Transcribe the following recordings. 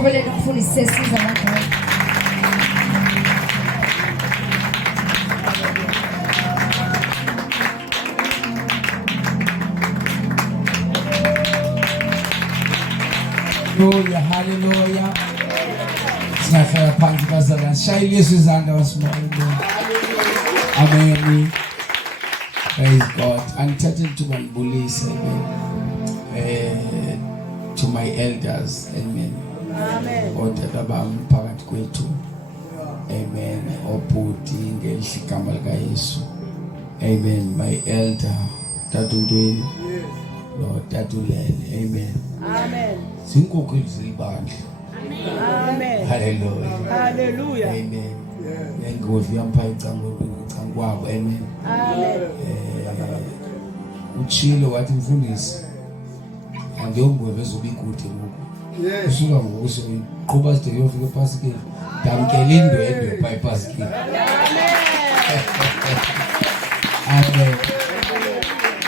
Qhubeleka mfundisi sesiza ngakho. Hallelujah. Singahlala phansi bazalwane. Shayile Yesu izandla wasimamele. Amen. Praise God. Angithathe ithuba ngibulise to my elders. Amen. Amen. Otata bami phakathi kwethu. Amen. Obhuti ngelihle igama lika Yesu. Amen. My elder Tatundweni. Lord Tatulele. Amen. Amen. Zinkokheli zibandla. Amen. Hallelujah. Hallelujah. Amen. Nengozi yampha icangelo kwabo. Amen. Amen. Uchilo wathi mfundisi angiyongweve zobikude ngoku. Yes. Usuka ngoku siqhubha side yofika ePaskeni. Damkela indwendwe ePaskeni. Amen.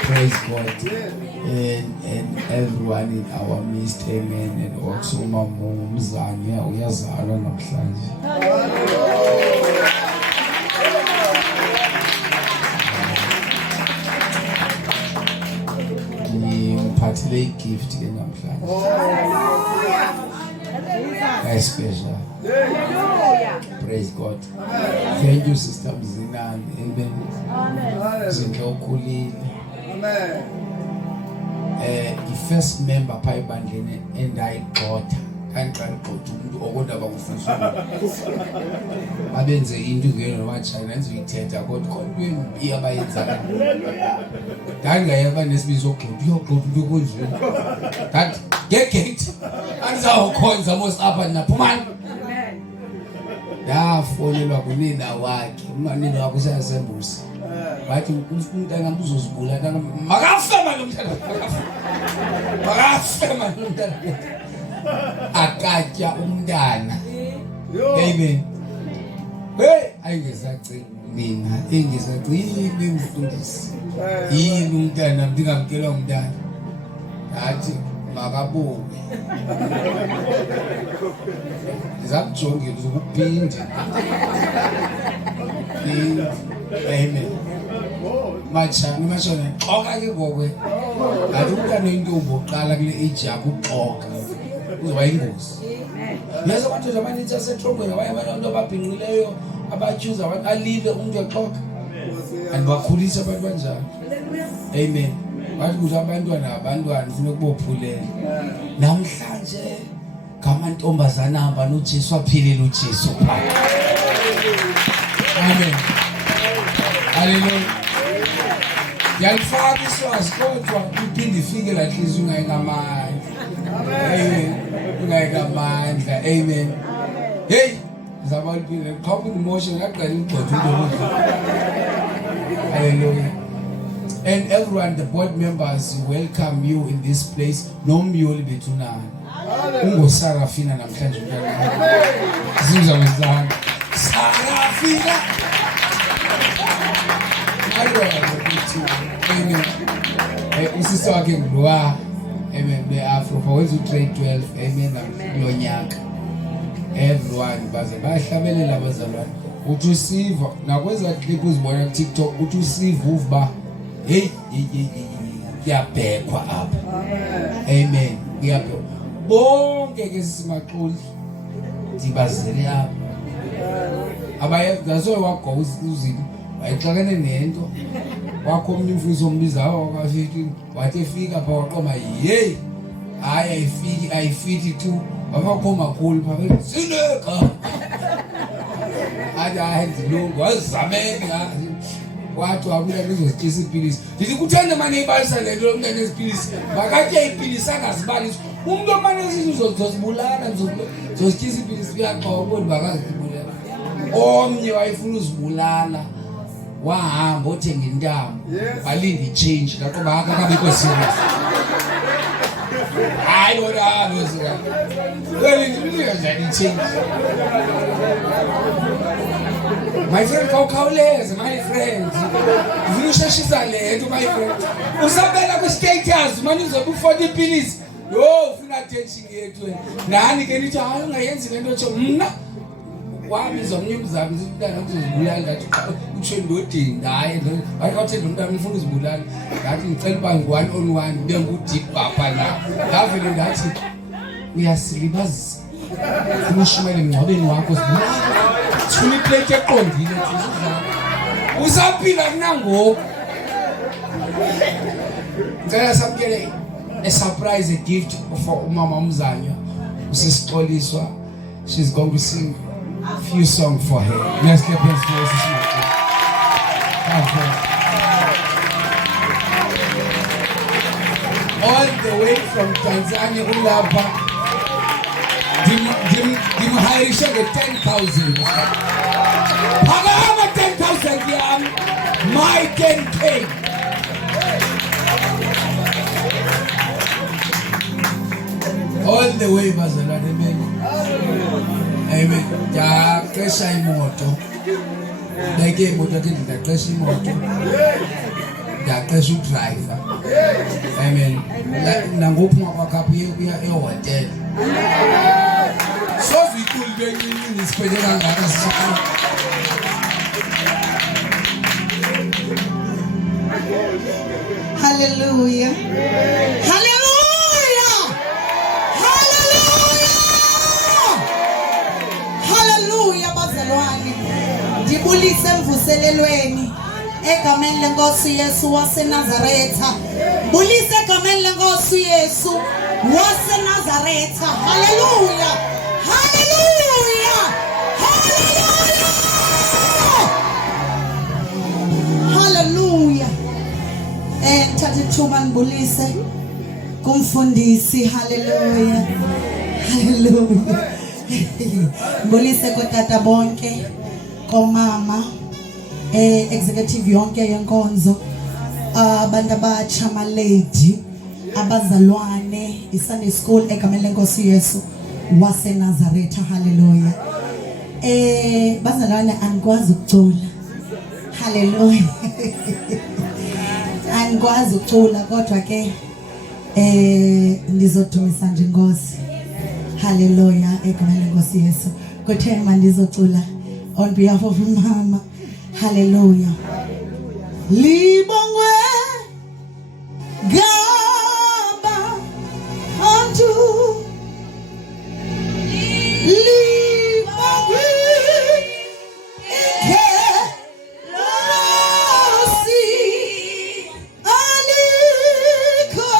Praise God. And everyone in our midst, amen. And also Mama Mzanya uyazalwa namhlanje. Ngiphathele igift ke namhlanje. Special. Praise God. Thank you Sister Mzinani. Amen. Zindokhulile. Amen. I-first member pha ebandleni endayigxotha kanqaqotha umuntu okodwa bakufisa abenze into ngene nomachina nizithetha kodwa into abayenza ngangayaba nesibizo ogxotha into konje that ngegate anizawukhonza mos apha naphumani yafonelwa kunina wakhe umanina wakhe usasembusi bathi umntana uzozibula makafema lo mntana makafema lo mntana akatya umntana. Amen. Hey ayingesacini mina engisacini mfundisi yini umntana ndingamkela umntana athi makabuke ngizamjongela ukuphinde. Amen. Machana xoka ke ngokwe ngathi umntana oyintombi oqala kule age yakho uxoka uzoba ingozi. Yazi abantu abaninzi asetrongweni abanye abantu ababhinqileyo abatyuza abantu alive umuntu yaxoka and bakhulisa abantu banjalo. Amen. Bathi kuthi abantwana ufuna ukubophulela namhlanje ngamantombazana ahamba noJesu aphilela uJesu phakathi. Amen. Hallelujah. Yalifaka iswazi kodwa iphinde ifike la hliziyo ungayikamandla. Amen. Ungayikamandla. Amen. Hey, zabalipile qhawuka emotion ngaqala igxotha into. Hallelujah. And everyone, the board members, welcome you in this place. Nomyoli bethunana. Ungosarafina namhlanje umntana. Zinza wezana. Sarafina. Amen. Usisi wakhe nglowa. Amen. Be-Afro for trade 12. Amen. Lo nyaka. Everyone baze bahlabelela abazalwane. Uthi usiva nakweza clip uzibona ku TikTok uthi usiva uvuba hey kuyabhekwa apha. Amen. Kuyabhekwa. Bonke ke sisimaquli dibazele apha. Abayenza wagoqa uzini ayixakene nento wakho omnye umfundisi ombiza wakafiki wathi efika pha waqoma hey hayi ayifiti tu wabakhoma khulu pha sineka hayi ndilungu wazameni ngazi wathi wabuya ngizozitshisa ipilisi ndithi kuthanda manje ibalisa lento lo mntana ezipilisi makatye ipilisi angazibalisi umuntu omane sizozibulala zozitshisa ipilisi kuyaxoka kodwa bakazibulala omnye wayefuna uzibulala wahamba othenga intambo balinda ichange laqoba akakabikho serious. Hayi bona abezika welindiyenza ichange my friend khawuleze my friend ufuna usheshisa lento my friend usabela ku status manje uzobe u40 pills Yo ufuna attention yethu wena. Nani ke nithi hayi ungayenzi lento nje mna. Wami zomnye umzamo umntana uzozibulala ngathi utsho ndodini hayi ayikawuthi umntana ufuna uzibulala ngathi ngicela uba ngu-1 on 1 ube nguDick Bapha la ngavele ngathi uyasilibazisa ufuna ushumele emngcwabeni wakho sifuna iplate eqondile usaphila kunangoku ngicela samkele a surprise, a gift for umama uMzanyo usisixoliswa. She's going to sing a few songs for her. Let's clap hands for all the way from Tanzania, Ulapa. Dimharisha the 10,000. Pagama 10,000 yam. My 10K. All the way bazalwane bami. Amen. Ndaqesha imoto. Beke imoto ke ndaqesha imoto. Ndaqesha udriver. Amen. Nangophuma kwakhapha uya ehotel. So zikulu benini nisiphethe kangaka sishaya. Hallelujah. Hallelujah. Ndibulise emvuselelweni egameni lenkosi Yesu waseNazaretha. Bulise egameni lenkosi Yesu waseNazaretha. Hallelujah. Hallelujah. Hallelujah. Thatha ithuba ndibulise kumfundisi. Hallelujah. Hallelujah. Bulise kotata bonke, komama, executive yonke yenkonzo, abantu abatsha, amalady, abazalwane, iSunday school egameni lenkosi Yesu waseNazaretha. Hallelujah. Bazalwane angikwazi ukucula. Hallelujah. Angikwazi ukucula kodwa ke ndizodumisa nje Nkosi. Hallelujah. Egameni lenkosi Yesu. Kutheni mandizocula on behalf of umama. Hallelujah. Libongwe gaba unto libongwe ikelosi aliko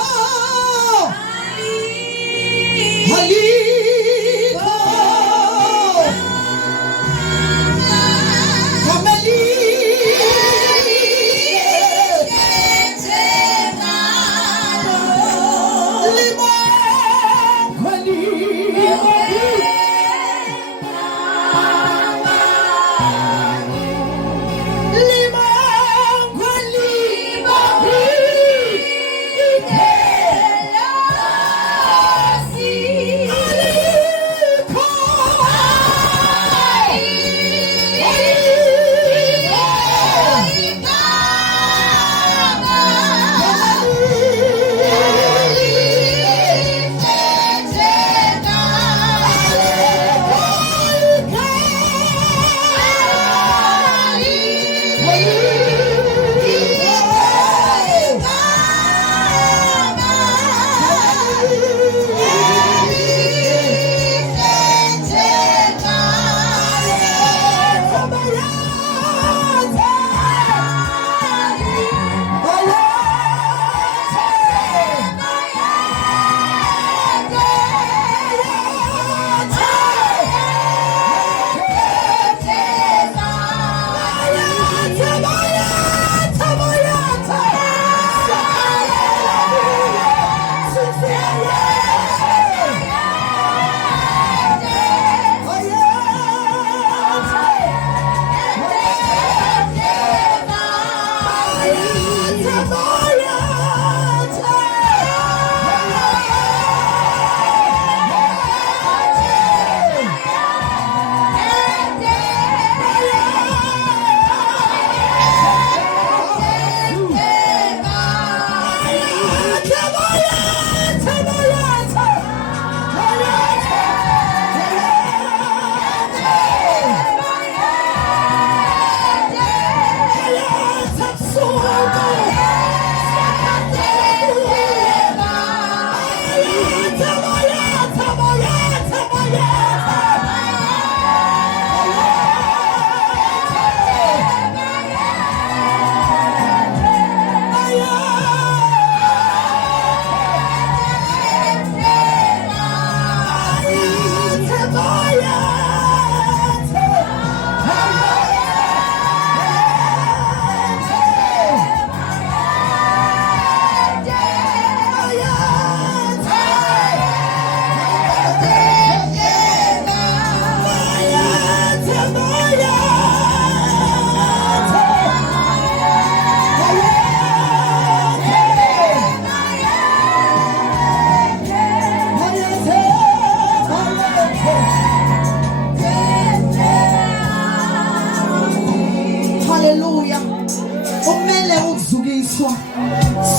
kumele ukuzukiswa.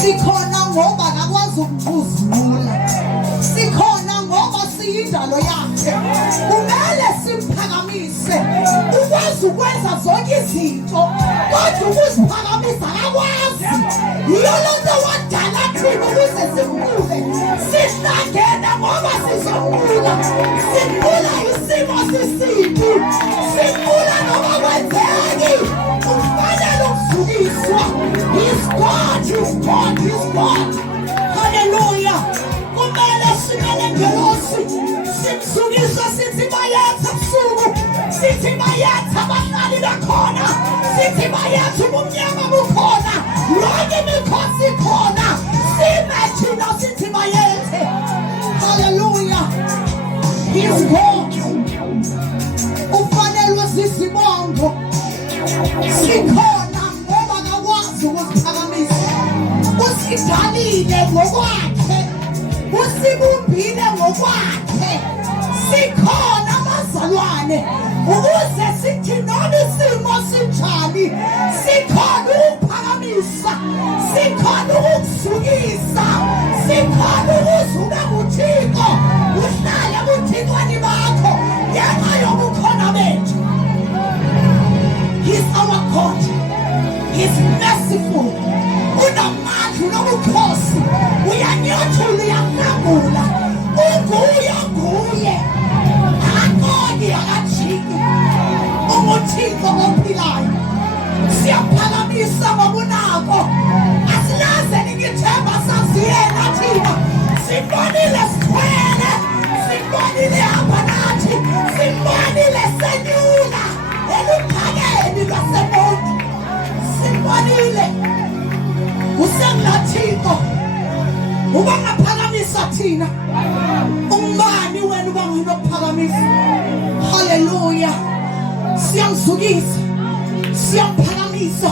Sikhona ngoba akwazi ukuzula. Sikhona ngoba siyindalo yakhe. Kumele simphakamise. Ukwazi ukwenza zonke izinto kodwa ukuziphakamisa akwazi. Yiyo lonto wadala thina ukuze simkhule. Sihlangene ngoba sizokhula. Sikhula isimo sisibi. Sikhula noma kwenzeki. Kufanele ukuzukiswa. He's God, he's God, he's God. Hallelujah. Kumele simele ngelosi. Simzukisa sithi bayetha busuku. Sithi bayetha abahlali bakhona. Sithi bayetha ubumnyama bukhona. Yonke imikhosi ikhona. Sime thina sithi bayethe. Hallelujah. He's God. Ufanelwe sisibongo. Sikhona ngoba akwazi ukuziphakamisa. Usidalile ngokwakhe. Usibumbile ngokwakhe. Sikhona abazalwane ukuze sithi noma isimo sinjani sikhona ukuphakamisa. Sikhona ukuzukisa. Sikhona ukuzuka kuThixo. Uhlale kuThixweni bakho ngenxa yobukhona bethu. He's our God. He's merciful. Unamandla nobukhosi. Uyanyothula uyahlangula. Unguye. Akakoni akajiki. UnguThixo ophilayo. Siyaphakamisa ngobunako. Asilaze ngithemba sasiyena thina. Sibonile sithwele. Sibonile hamba nathi. Sibonile senyula. Eluphakeni lwasemonti. Sibonile. Usengathixo. Ubangaphakamisa thina. Umbani wena ubangaphakamisa. Hallelujah. Siyamzukisa. Siyaphakamisa.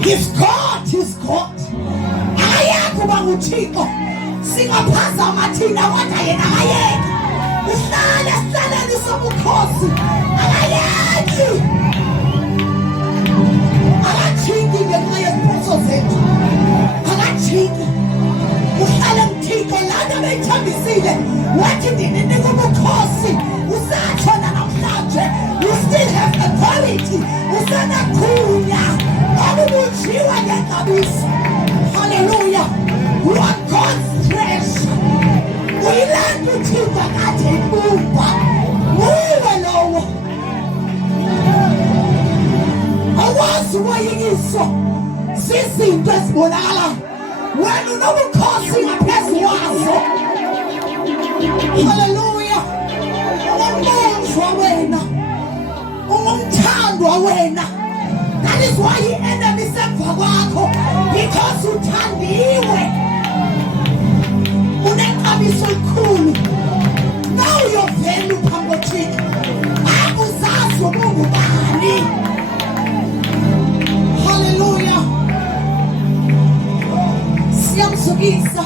He's God, he's God. Akayekho ubanguThixo. Singaphazama thina kodwa yena akayekho. Uhlale esihlaleni sobukhosi. Akayekho. Akajiki ngenxa yeziphoso zethu. Akajiki. Uhlale mthixo lana beyithambisile. Wathi ndinika ubukhosi. Usathona namhlanje. You still have authority. Usanagunya. Akubujiwe ngenqabisi. Hallelujah. You are God's treasure. Uyilanda uThixo kade ibumba. Uwe lowo. Awazi wayikiso. Sizinto ezibonakala. Wena unobukhosi ngaphezu kwazo. Hallelujah. Ungumondlwa wena. Ungumthandwa wena. That is why the enemy semva kwakho. Because uthandiwe. Unexabiso elikhulu. Now your value phambi koThixo. Akuzazi ubungubani. Hallelujah. Siyamzukisa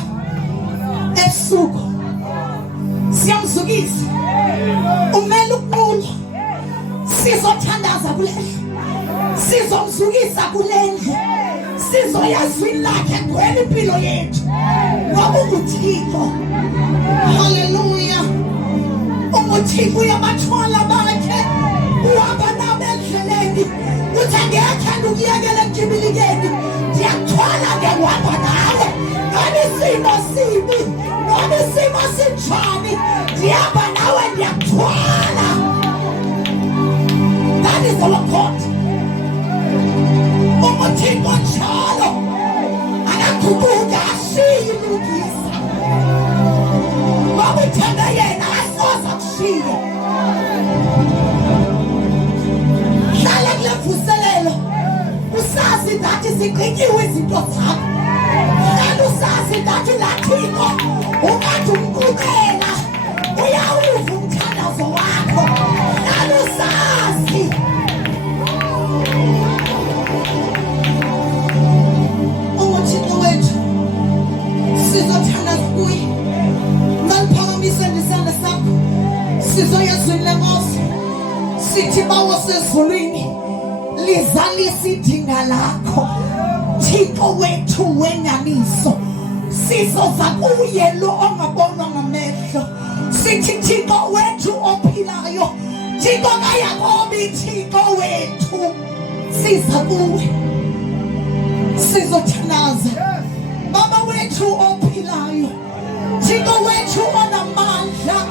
ebusuku. Siyamzukisa. Umele ukuqula. Sizothandaza kulendlu. Sizomzukisa kulendlu. Sizoyazwi lakhe ngwele impilo yethu. Ngoba unguThixo. Hallelujah. UnguThixo uyamathwala bakhe. Uhamba nabo endleleni. Uthi angekhe ukuyekela emjibilikeni. Ndiyakuthwala ngihamba nawe. Noma isimo sibi. Noma isimo sinjani. Ndihamba nawe ndiyakuthwala. That is our God. UnguThixo njalo. Akakhuphuki ashiye ilungisa. Ngoba uthanda yena asoze akushiye. Hlala kule mvuselelo. Usazi ngathi zigqityiwe izinto zakho. Hlala usazi ngathi laThixo ungathi umqubela. Uyawuva umthandazo wakho. Hlala usazi. UnguThixo wethu. Sizothandaza kuye. Maliphakamisa nesandla sakho. Sizoyezwini lenkosi. Sithi bawo sezulwini. Lizalisa idinga lakho. Thixo wethu wenyaniso sizoza kuye lo ongabonwa ngamehlo sithi Thixo wethu ophilayo Thixo kaYakobi Thixo wethu siza kuwe sizothanaza Baba wethu ophilayo Thixo wethu onamandla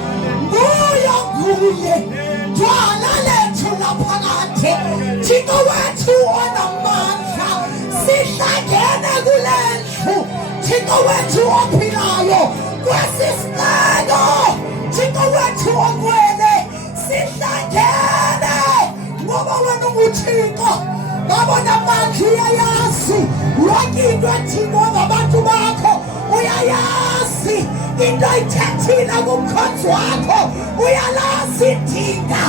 nguye Dwala lethu laphakade Thixo wethu onamandla sihlangene kulendlu Thixo wethu ophilayo kwesisicelo Thixo wethu ongcwele sihlangene ngoba wena unguThixo Baba namandla uyayazi yonke into ethingwa ngabantu bakho uyayazi into ayithethile kumkhonzi wakho uyalazi idinga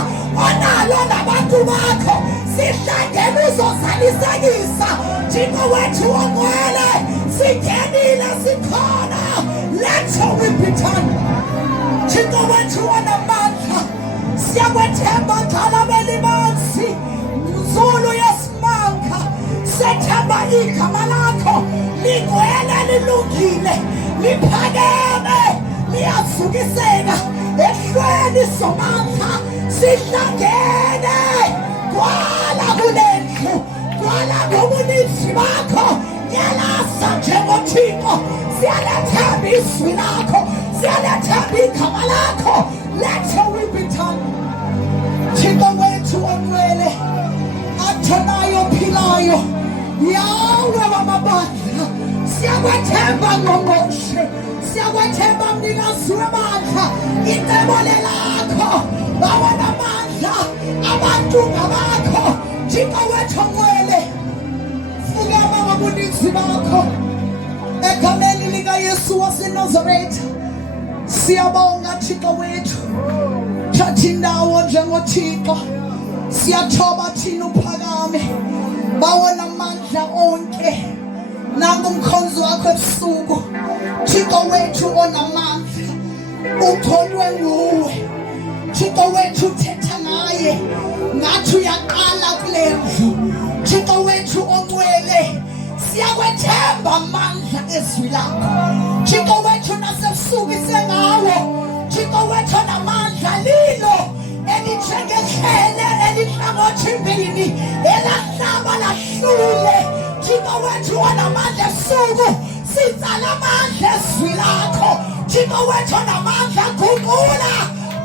onalo nabantu bakho sihlangene uzozalisekisa Thixo wethu ongcwele singenile sikhona let your will be done Thixo wethu onamandla siyakwethemba gxala belimanzi Zulu yesimanga sethemba igama lakho ligcwele lilungile liphakeme liyazukiseka ehlweni somandla sihlangene kwala kulendlu kwala ngobuninzi bakho yalasa njengoThixo siyalethemba izwi lakho siyalethemba igama lakho let your will be done Thixo wethu ongcwele athonayo philayo yawe wamabandla siyakwethemba ngqongqoshe siyakwethemba mnikazi wamandla icebo lakho bawona amandla abantu ngabakho Thixo wethu ongcwele fukama ngobuninzi bakho egameni likaYesu waseNazaretha siyabonga Thixo wethu thatha indawo njengoThixo siyathoba thina uphakame bawona amandla onke nangumkhonzi wakho ebusuku Thixo wethu onamandla utholwe nguwe Thixo wethu uthetha ngaye ngathi uyaqala kulendlu Thixo wethu ongcwele siyakwethemba amandla ezwi lakho Thixo wethu nasebusuku isengawo Thixo wethu onamandla lilo elinjengehlele elihlangothi imbini elahlaba lahlule Thixo wethu onamandla ebusuku sitsala amandla ezwi lakho Thixo wethu onamandla guqula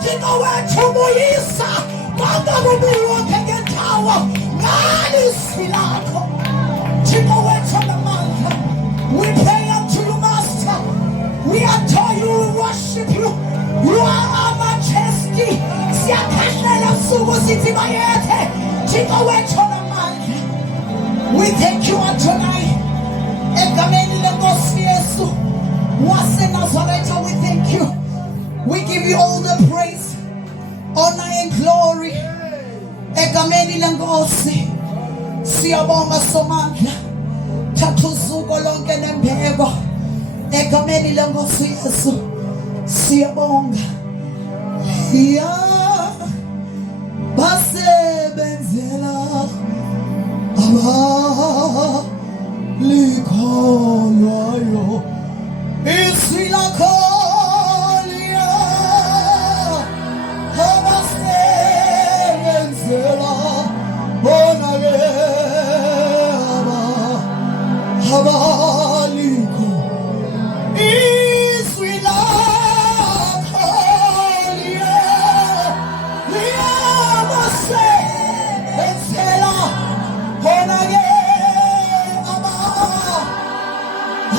Thixo wethu buyisa konke kubi wonke ngendawo ngalo izwi lakho Thixo wethu onamandla we pray unto you Master we adore you we worship you you are our majesty siyakhahlela usuku sithi bayethe Thixo wethu onamandla we thank you Adonai egameni lenkosi Yesu waseNazaretha we thank you we give you all the praise honor and glory egameni lenkosi siyabonga somandla thatha usuku lonke nembeko egameni lenkosi Yesu siyabonga ya basebenzela likholwayo izwi lakho liya abasebenzela bona ke abaliko izwi lakho liya abasebenzela bona ke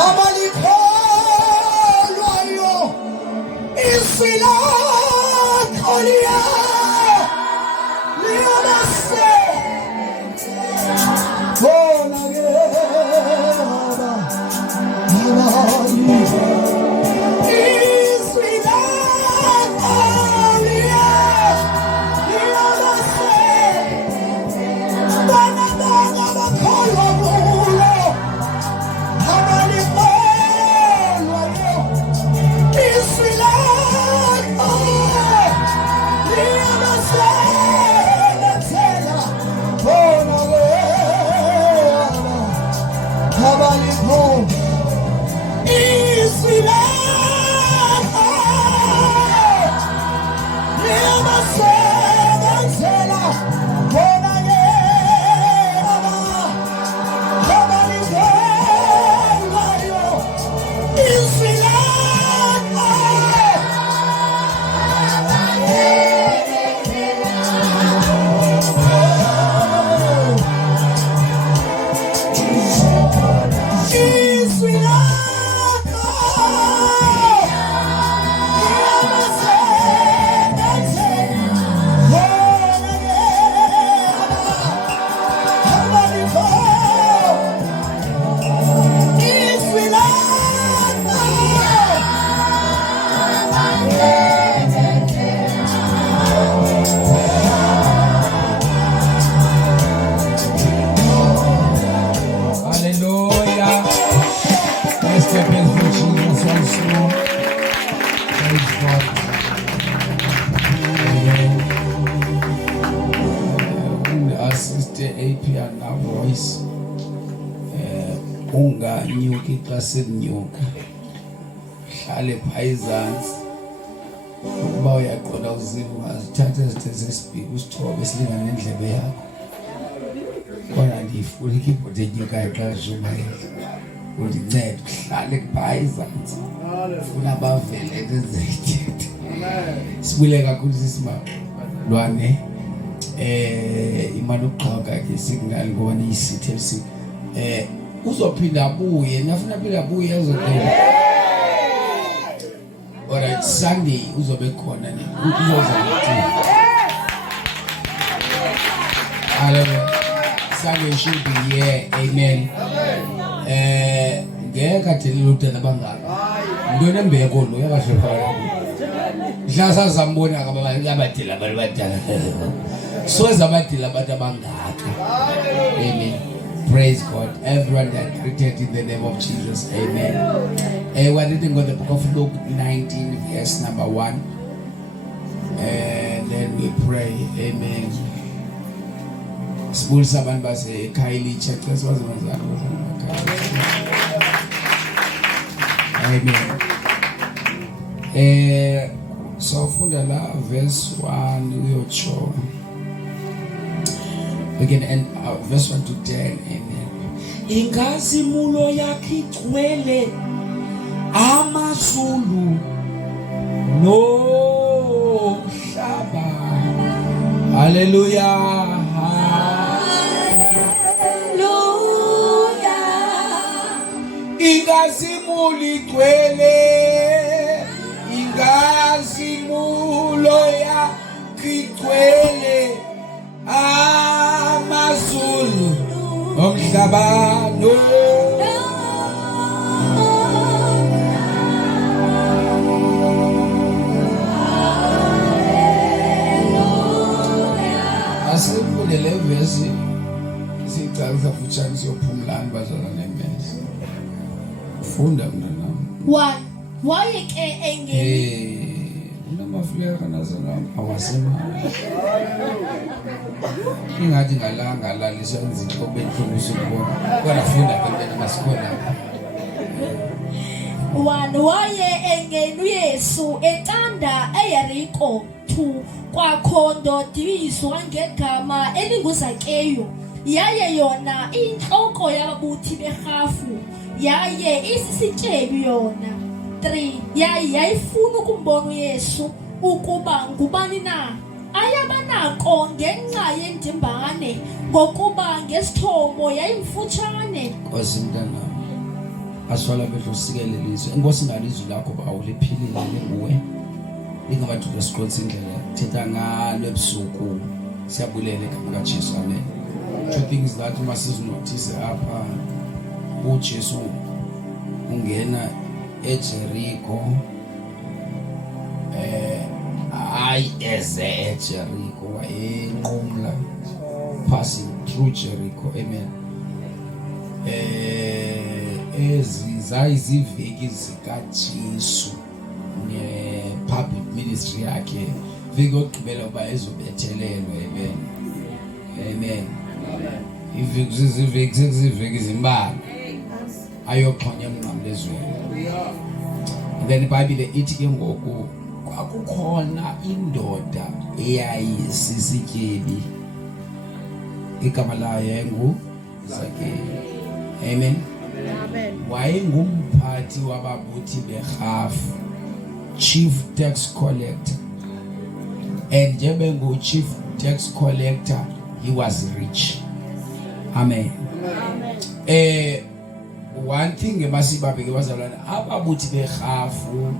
abalikholwayo izwi lakho liya bona ke izwi lakho liya bona bakholwa kulo abalikholwayo Unganyuki xa sekunyuka hlale phayizansi ukuba uyaqonda uziva ungazithatha ezithe zesibhiki usithobe esilingana nendlebe yakho kona ndiyifuna ikeyboard enyukayo xa shumayela undincede uhlale phayizansi funa abavele ezizayithetha sibule kakhulu sisimalwane imali ukuxoka ke signal ngoba niyisithi elisi uzophinda abuye nafuna phela abuye azodela alright Sunday uzobe khona ni uzoza ukuthi hallelujah Sunday should be here amen ngeke adelile utata bangaka ntona embeko lo yakashepha mhlasa zambona abadila abantu badala soza abadila abantu abangaka amen. Praise God. Everyone that greeted in the name of Jesus. Amen. We're reading on the book of Luke 19, verse number 1. And then we pray. Amen. Small someone by say, Kylie, check this was Amen. So from the verse 1, we will show. Again, and verse 1 to 10, amen. Ingazimulo yakhe igcwele amazulu no shaba. Hallelujah. Hallelujah. Ingazimulo igcwele ingazimulo yakhe igcwele amazulu omhlaba no asifune le verse sicacisa futhani siyophumulana bazona nemesi funda mntana waye ke engeni unamafuleka nazona awasema ingathi ngalanga lalisa nziko benhlungu ukubona kodwa funda ke masikona waye engeni uYesu etanda eYeriko 2 kwakhondo dibizwa ngegama elinguZakeyu yaye yona inhloko yababuthi berhafu yaye isisityebi yona 3 yayifuna ukumbona uYesu ukuba ngubani na ayabanako ngenxa yendimbane ngokuba ngesithomo yayimfutshane kwasimntana aswala bethu sikelelizwe inkosi ngalizwi lakho bawuliphilile nguwe lingabantu besiqonisa indlela thetha ngalo ebusuku siyabulela igama kaJesu amen. Two things that must notice apha uJesu ungena eJericho eze eJericho wayenqumla passing through Jericho amen. Ezizayiziveki zikaJesu ne-public ministry yakhe veki okugqibela uba ezobethelelwa amen amen. Iveki ziveki zimbalwa ayoxhonya emnqamlezweni. Then iBhayibhile ithi ke ngoku kwakukhona indoda eyayisisityebi igama layo nguZakeyu. Amen. Amen. Wayengumphathi wababuthi berhafu, chief tax collector, and njengoba chief tax collector he was rich. Amen. Amen. One thing emasibabeke bazalwana ababuthi berhafu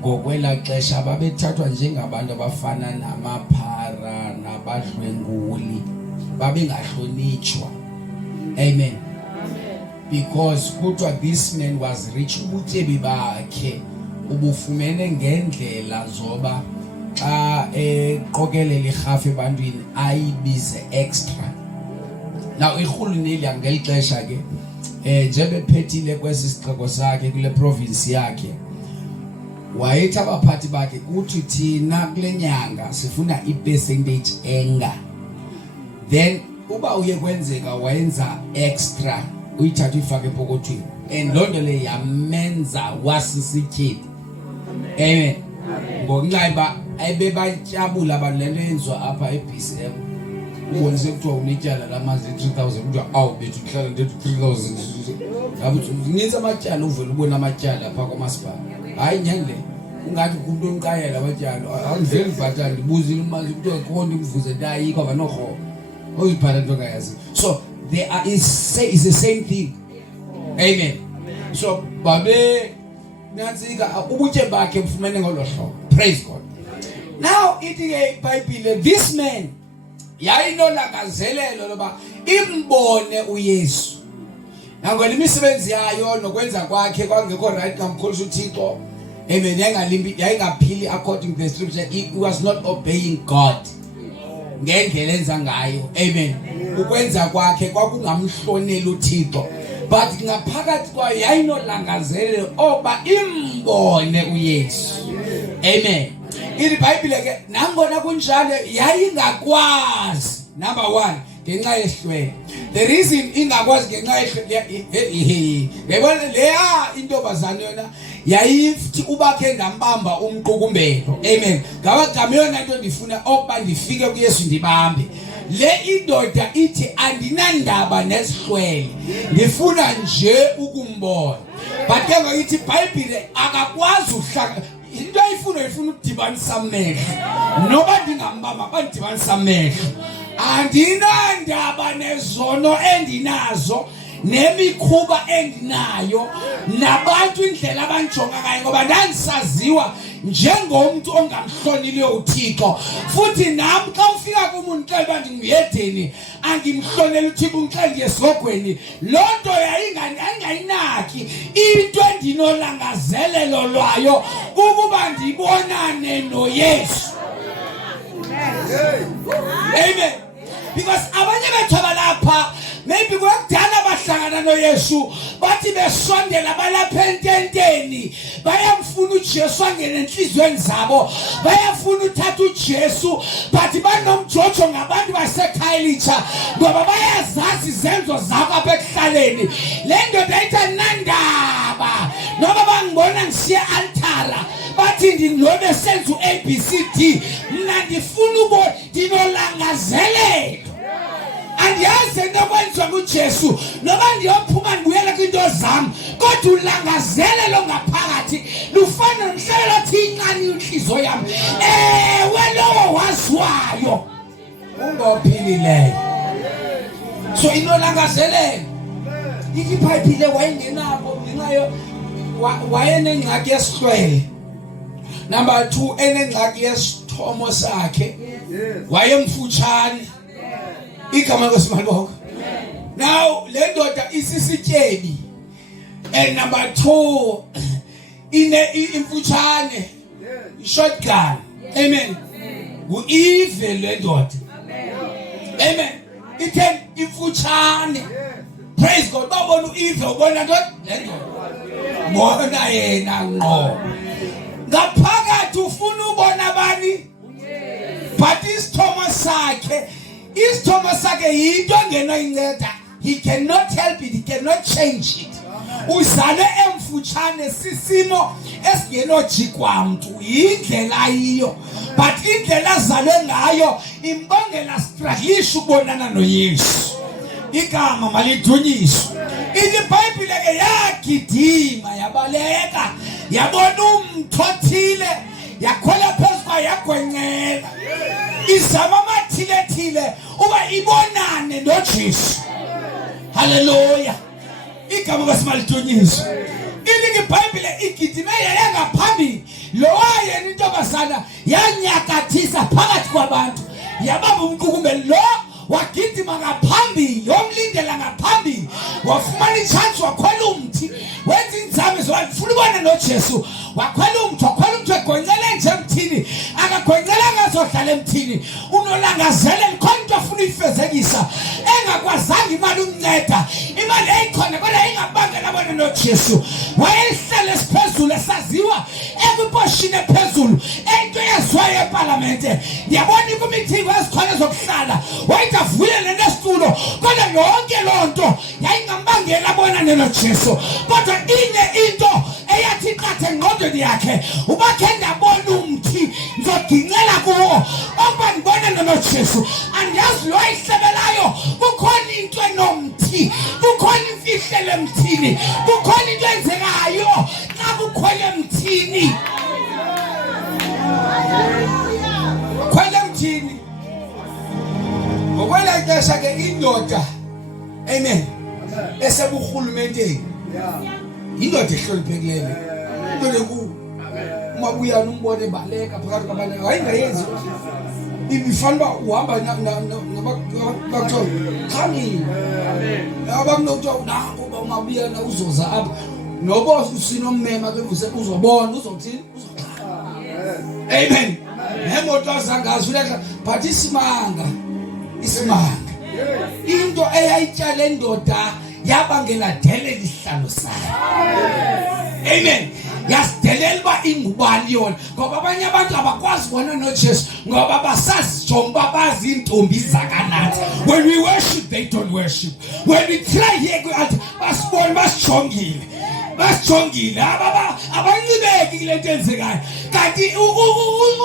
ngokwela xesha babethathwa njengabantu abafana namaphara nabadlwenguli, babengahlonitshwa. Amen. Because kuthiwa this man was rich, ubutyebi bakhe ubufumene ngendlela zoba xa eqokelela irhafu ebantwini ayibize extra. Now irhuluneli ngeli xesha ke njebe phethile kwesi sixeko sakhe kule province yakhe, wayethi abaphathi bakhe uthi thina kule nyanga sifuna i-percentage enga. Then uba uye kwenzeka wayenza extra uyithatha uyifake epokothweni, and loo nto le yamenza wasisityebi. Amen. Ngokunxa uba ebebatyabula abantu le nto yenziwa apha eBCM, ubonise kuthiwa unetyala lamazi 3,000 kuthiwa awu bethu kuhlala ndethu 3,000. Nintsi amatyala uvele ubona amatyala phaa kwamasipala. Hayi nyani le ungathi kumntu onqayela amatyala andiveli bhatala ndibuzile umazi kuthiwa khona imvuze ndayikho abanorhobo uziphatha nto ongayazi. So there are is the same thing. Amen. So babe nantsika ubutye bakhe bufumene ngolo hlobo. Praise God. Now ithi ke iBhayibhile this man yayinolakazelelo loba imbone uYesu. Nangona imisebenzi yayo nokwenza kwakhe kwangekho right ngamkholisa uThixo. Amen. Yayingaphili according to the scripture. He was not obeying God ngendlela enza ngayo. Amen. Ukwenza kwakhe kwakungamhlonela uThixo, but ngaphakathi kwayo yayinolangazelelo oba imbone uYesu. Amen. iBhayibhile ke nangona kunjalo yayingakwazi number 1 ngenxa yehlwele. The reason ingakwazi ngenxa yehlwele yabona leya intobazana yona yayithi ubakhe ndambamba umqukumbelo. Amen. Ngabagama yona into ndifuna okuba ndifike kuYesu ndibambe. Le indoda ithi andinandaba nesihlwele, ndifuna nje ukumbona. But ke ngoyithi iBhayibhile akakwazi uhlaka into ifuna ukudibanisa amehlo. Noba ndingambamba bandidibanisa amehlo. Andinandaba nezono endinazo nemikhuba endinayo nabantu indlela abanjonga ngayo, ngoba ndandisaziwa njengomuntu ongamhloniliyo uThixo. Futhi nami xa ufika kumuntu xa uba ndinguyedeni angimhlonela uThixo umxa ndiyesogweni, loo nto yayingayinaki into endinolangazelelo lwayo ukuba ndibonane noYesu. Amen. Because abanye bethu abalapha maybe kuyakudala bahlangana noYesu bathi besondela balapha ententeni bayamfuna uJesu angene enhlizweni zabo, bayafuna uthatha uJesu but banomjojo ngabantu baseKhayelitsha ngoba bayazazi izenzo zabo apha ekuhlaleni. Le ndoda ayitha nandaba noba bangibona ngisiya altara bathi ndinobe senza uABCD, mna ndifuna ubo ndinolangazelelo. Andiyazi nokwenziwa nguJesu noba ndiyophuma ndibuyela kwinto zami, kodwa ulangazelelo ngaphakathi lufana nomhlelo othi incane inhliziyo yami. Ewe lowo waziwayo ungophilileyo. So inolangazelelo. Ithi iBhayibhile wayengenabo ngenxa wayenengxaki yesihlwele. Number 2 enengxaki yesithomo sakhe. Wayemfutshane. Igama likaSimalonga. Now le ndoda isisityebi. And number 2 imfutshane. Shotgun. Amen. Uive le ndoda. Amen. Ithe imfutshane. Praise God. Babona uive ubona ndoda le ndoda. Bona yena ngqo. Ngaphakathi ufuna ubona bani? But isithomo sakhe yinto engenoyinceda. He cannot help it, he cannot change it. uzale emfutshane sisimo esingenojikwa mntu indlela yiyo but indlela azalwe ngayo imbangela strugglisha ukubonana noYesu igama malidunyiswe iBhayibhile ke yagidima yabaleka yabona umthothile yakhwela phezulu yagwencela izama amathilethile uba ibonane noJesu haleluya igama basimalidunyiswe iBhayibhile igidime yangaphambili lo wayena intombazana yanyakathisa phakathi kwabantu yabamba umqukumbelo lo wagidima ngaphambili wamlindela ngaphambili wafumana ichance wakhwela umthi wenza inzame zowafuna ubona noJesu wakhwela umthi egwencele nje emthini akagwencela ngazohlala emthini unolangazele likhona into afuna ifezekisa engakwazanga imali umnceda imali eyikhona kodwa ingabangela bona noJesu wayehlala esiphezulu esaziwa ekwiposhini ephezulu into yazwayo eParliamente ndiyabona ikumithingi ezikhona zokuhlala wayitavuyele nesitulo kodwa yonke loo nto yayingambangela bonane noJesu kodwa ine into eyathi qathe engqondweni yakhe ubakhe ndabona umthi ngizogincela kuwo oba ngibonane noJesu andiyazi lo ayihlebelayo kukhona into enomthi kukhona imfihlelo emthini kukhona into enzekayo xa kukhona emthini khona emthini ngokwela ixesha ke indoda amen esebuhulumenteni indoda ehloniphekileyo into lenkulu umabuyana umbone ebaleka phakathi kwabantu ayingayenzi ibifanele uhamba nabakuthiwa khangile abakunokuthiwa nangu umabuyana uzoza apha noba usinommema ke uzobona uzothini uzokhala amen nemoto azangazi uletha but isimanga into eyayityala endoda yabangela delela isihlalo sayo amen yasidelela uba ingubani yona ngoba abanye abantu abakwazi bona noJesu ngoba basazijonga bazi intombi zakanati when we worship they don't worship when we try here basibona basijongile abancibeki kule nto enzekayo kanti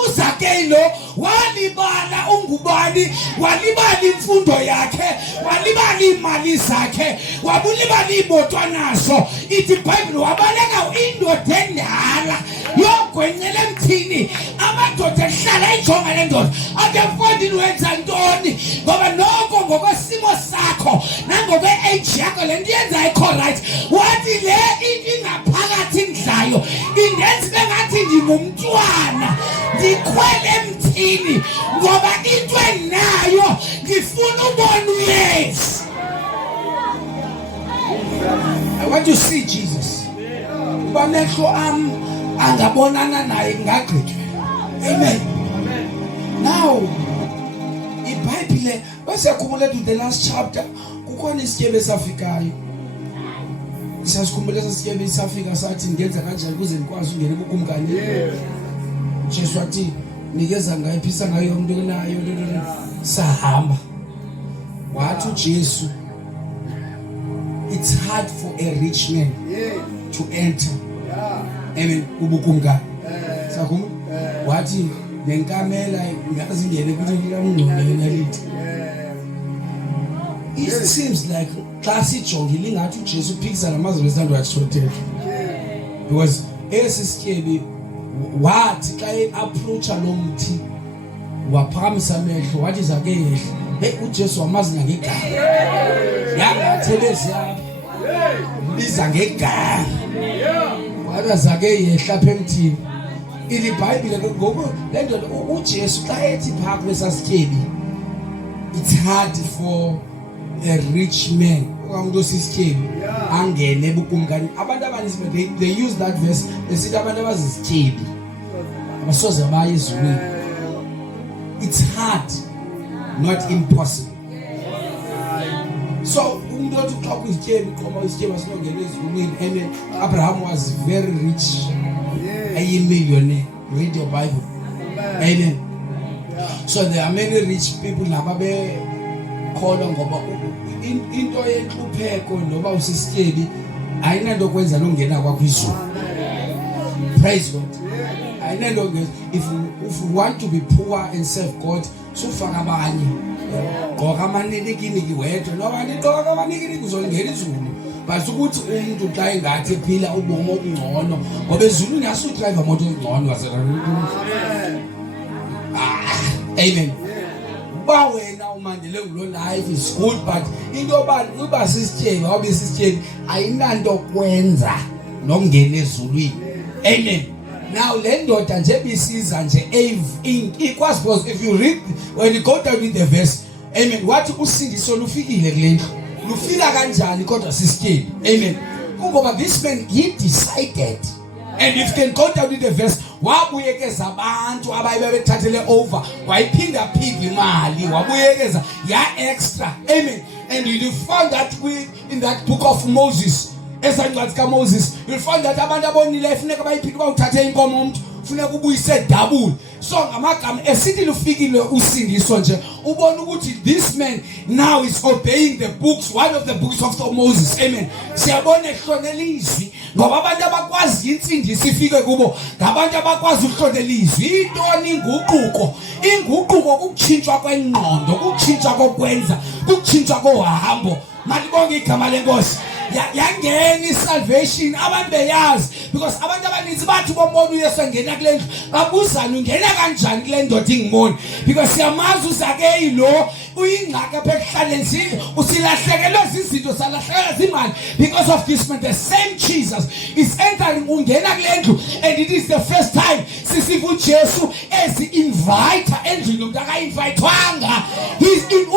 uZakeyu lo walibala ungubani walibala imfundo yakhe walibala imali zakhe wabulibala imoto anazo ithi iBhayibhile wabaleka indoda endala yogwenyela emthini amadoda ehlala ijonga le ndoda akefondini wenza ntoni ngoba noko ngokwesimo sakho nangokwe-age yakho le nto yenza ayikho right wathi le ingaphakathi ngidlayo indenzi bengathi ndingumntwana ndikhwele emthini ngoba into endinayo ngifuna ubona uYesu. I want to see Jesus. Bamehlo am angabonana naye ngagqithwe. Amen. Now iBhayibhile basekhumbula to the last chapter kukhona isityebe esafikayo. Siyasikhumbula isityebe esafika sathi ngenza kanjani ukuze ngikwazi ungena kukumkani. Jesu wathi nikeza ngayiphisa ngayo umuntu kunayo sahamba. Wathi uJesu it's hard for a rich man to enter. Amen. Ubukumkani. Sakhuma wathi nenkamela ngazingene ukuthi ngiyamngcona lithi. It seems like xa sijongile ingathi uJesu uphikisa namazwi esandwa yakuthothela. Because esisityebi wathi xa eapproacha lo mthi waphamisa amehlo wathi zake yehla uJesu wamazi ngegama yangathelezi apha biza ngegama wathi zake yehla apha emthini iBhayibhile ngoku le nto uJesu xa ethi phakathi kwesasityebi it's hard for a rich man umuntu osisityebi angene ebukumkani abantu abaninzi they use that verse besithi abantu abazisityebi abasoze baye ezulwini. It's hard not impossible. So umuntu othi xa kwisityebi qoma isityebi asinongena ezulwini. Amen. Abraham was very rich, a millionaire. Read your Bible. Amen. So there are many rich people lababe khona ngoba into yenhlupheko noba usisityebi ayinanto kwenza nongena kwakho izulu. Praise God. Ayinanto if you want to be poor and serve God, sufaka abanye. Gqoka amaniki wedwa noba nigqoka amaniki uzongena izulu. Basukuthi umuntu xa engathi ephila ubomo obungcono ngoba ezulu ngiyasudrive imoto engcono wasela. Amen. Ba wena umandele kulo life is good but into yoba uba sisityebi awube sisityebi ayinanto kwenza nokungena ezulwini. Amen. Now le ndoda nje bisiza nje ikwazi because if you read when you go down in the verse, amen, wathi usindiso lufikile kule ndlu. Lufika kanjani kodwa sisityebi. Amen. Kungoba this man he decided, and if you can go down in the verse, wabuyekeza abantu abayebethathele over wayiphinda imali wabuyekeza ya extra. Amen. And you find that in that book of Moses, esancwadi kaMoses, you'll find that abantu abonile funeka bayiphinde bawuthathe inkomo umuntu funeka ubuyise double. So ngamagama esithi lufikile usindiso nje ubona ukuthi this man now is obeying the books, one of the books of the Moses. Amen. Siyabona ehlonela izwi ngoba abantu abakwazi insindiso ifike kubo ngabantu abakwazi uhlonela izwi. Intoni inguquko kukutshintshwa kwengqondo, kukutshintshwa kokwenza, kukutshintshwa kohambo. Malibonke igama lenkosi. Yangena isalvation abantu beyazi because abantu abaninzi bathi bombona uYesu engena kule ndlu babuzana ungena kanjani kule ndoda ingimoni because siyamazi uzake lo uyingxaki apha ekuhlaleni usilahlekelwe izinto salahlekelwa zimali because of this man. The same Jesus is entering ungena kule ndlu and it is the first time sisiva uJesu ezi-inviter endlini umuntu aka-invitwanga.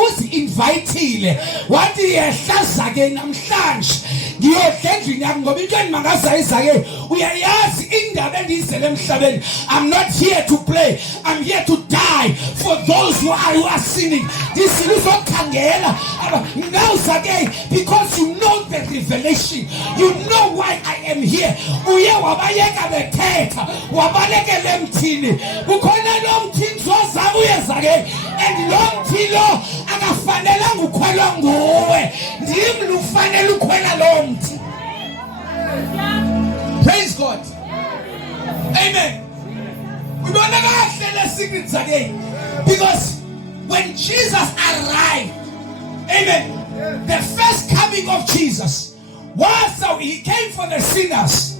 Uzi-invitile wathi yehla zake namhlanje ngiyodla endlini yakho ngoba into endimangazayo izake uyayazi indaba endiyizele emhlabeni. I'm not here to play, I'm here to die for those who are sinning. Ndisiluzokhangela now zake because you know the revelation, you know why I am here. Uye wabayeka bethetha wabalekela emthini kukhona lo mthini zozama uyezake and lo mthini lo akafanelanga ukhwelwa nguwe, ndim lufanele ukhwela lo mthi. Praise God. Amen. We don't never the secrets again because when Jesus arrived, amen, the first coming of Jesus was so he came for the sinners.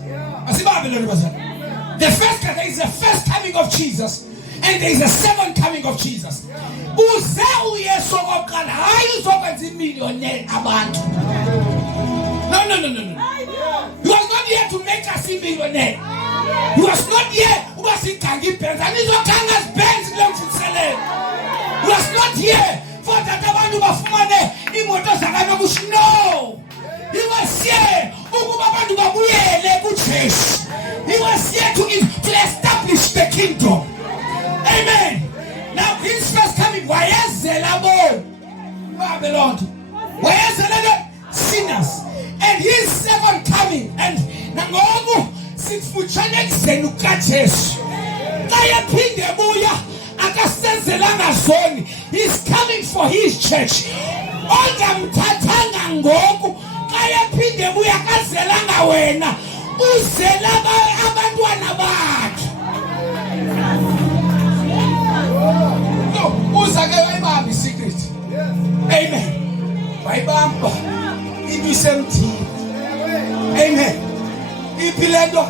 The first, there is the first coming of Jesus and there is a second coming of Jesus. No. He was not here to make us a millionaire. He was not here. He was not here for that. No. He was here. He was here to establish the kingdom. Amen. Now his first coming, why is the Babylon? Why is the sinners? And his second coming, and nangoku sifutshane kuzenuka Jesu kaya phinde buya akasenzelanga zoni. He's coming for his church. Ongamthathanga ngoku kaya phinde buya akazelanga wena, uzela abantwana bakhe. No, uzake wayibamba secret. Amen. Wayibamba into semthini. Amen. Iphilendo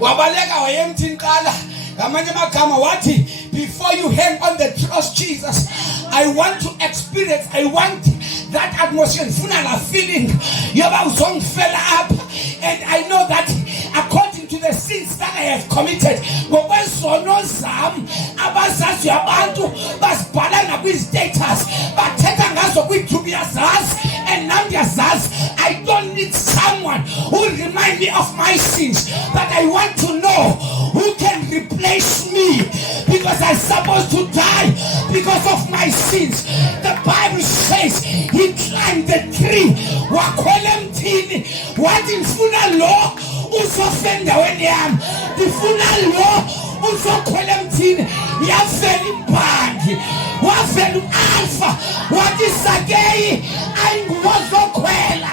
wabaleka wayemthini qala ngamanye amagama wathi before you hang on the cross Jesus, I want to experience, I want that atmosphere, ngifuna la feeling yoba uzongifela apha. And I know that according to the sins that I have committed, ngokwezono zam abazazi abantu basibhala nakwi-status bathetha ngazo kwi-group yazazi and nam ndiyazazi. I don't need someone who will remind me of my sins, but I want to know who can replace me because I'm supposed to die because of my sins. The Bible says he climbed the tree wakhwela emthini wathi ngifuna lo uzofenda endaweni yami, ngifuna lo uzokhwela emthini. Yavela imphangi, wavela u-Alpha wathi Zakeyi ayinguwe ozokhwela.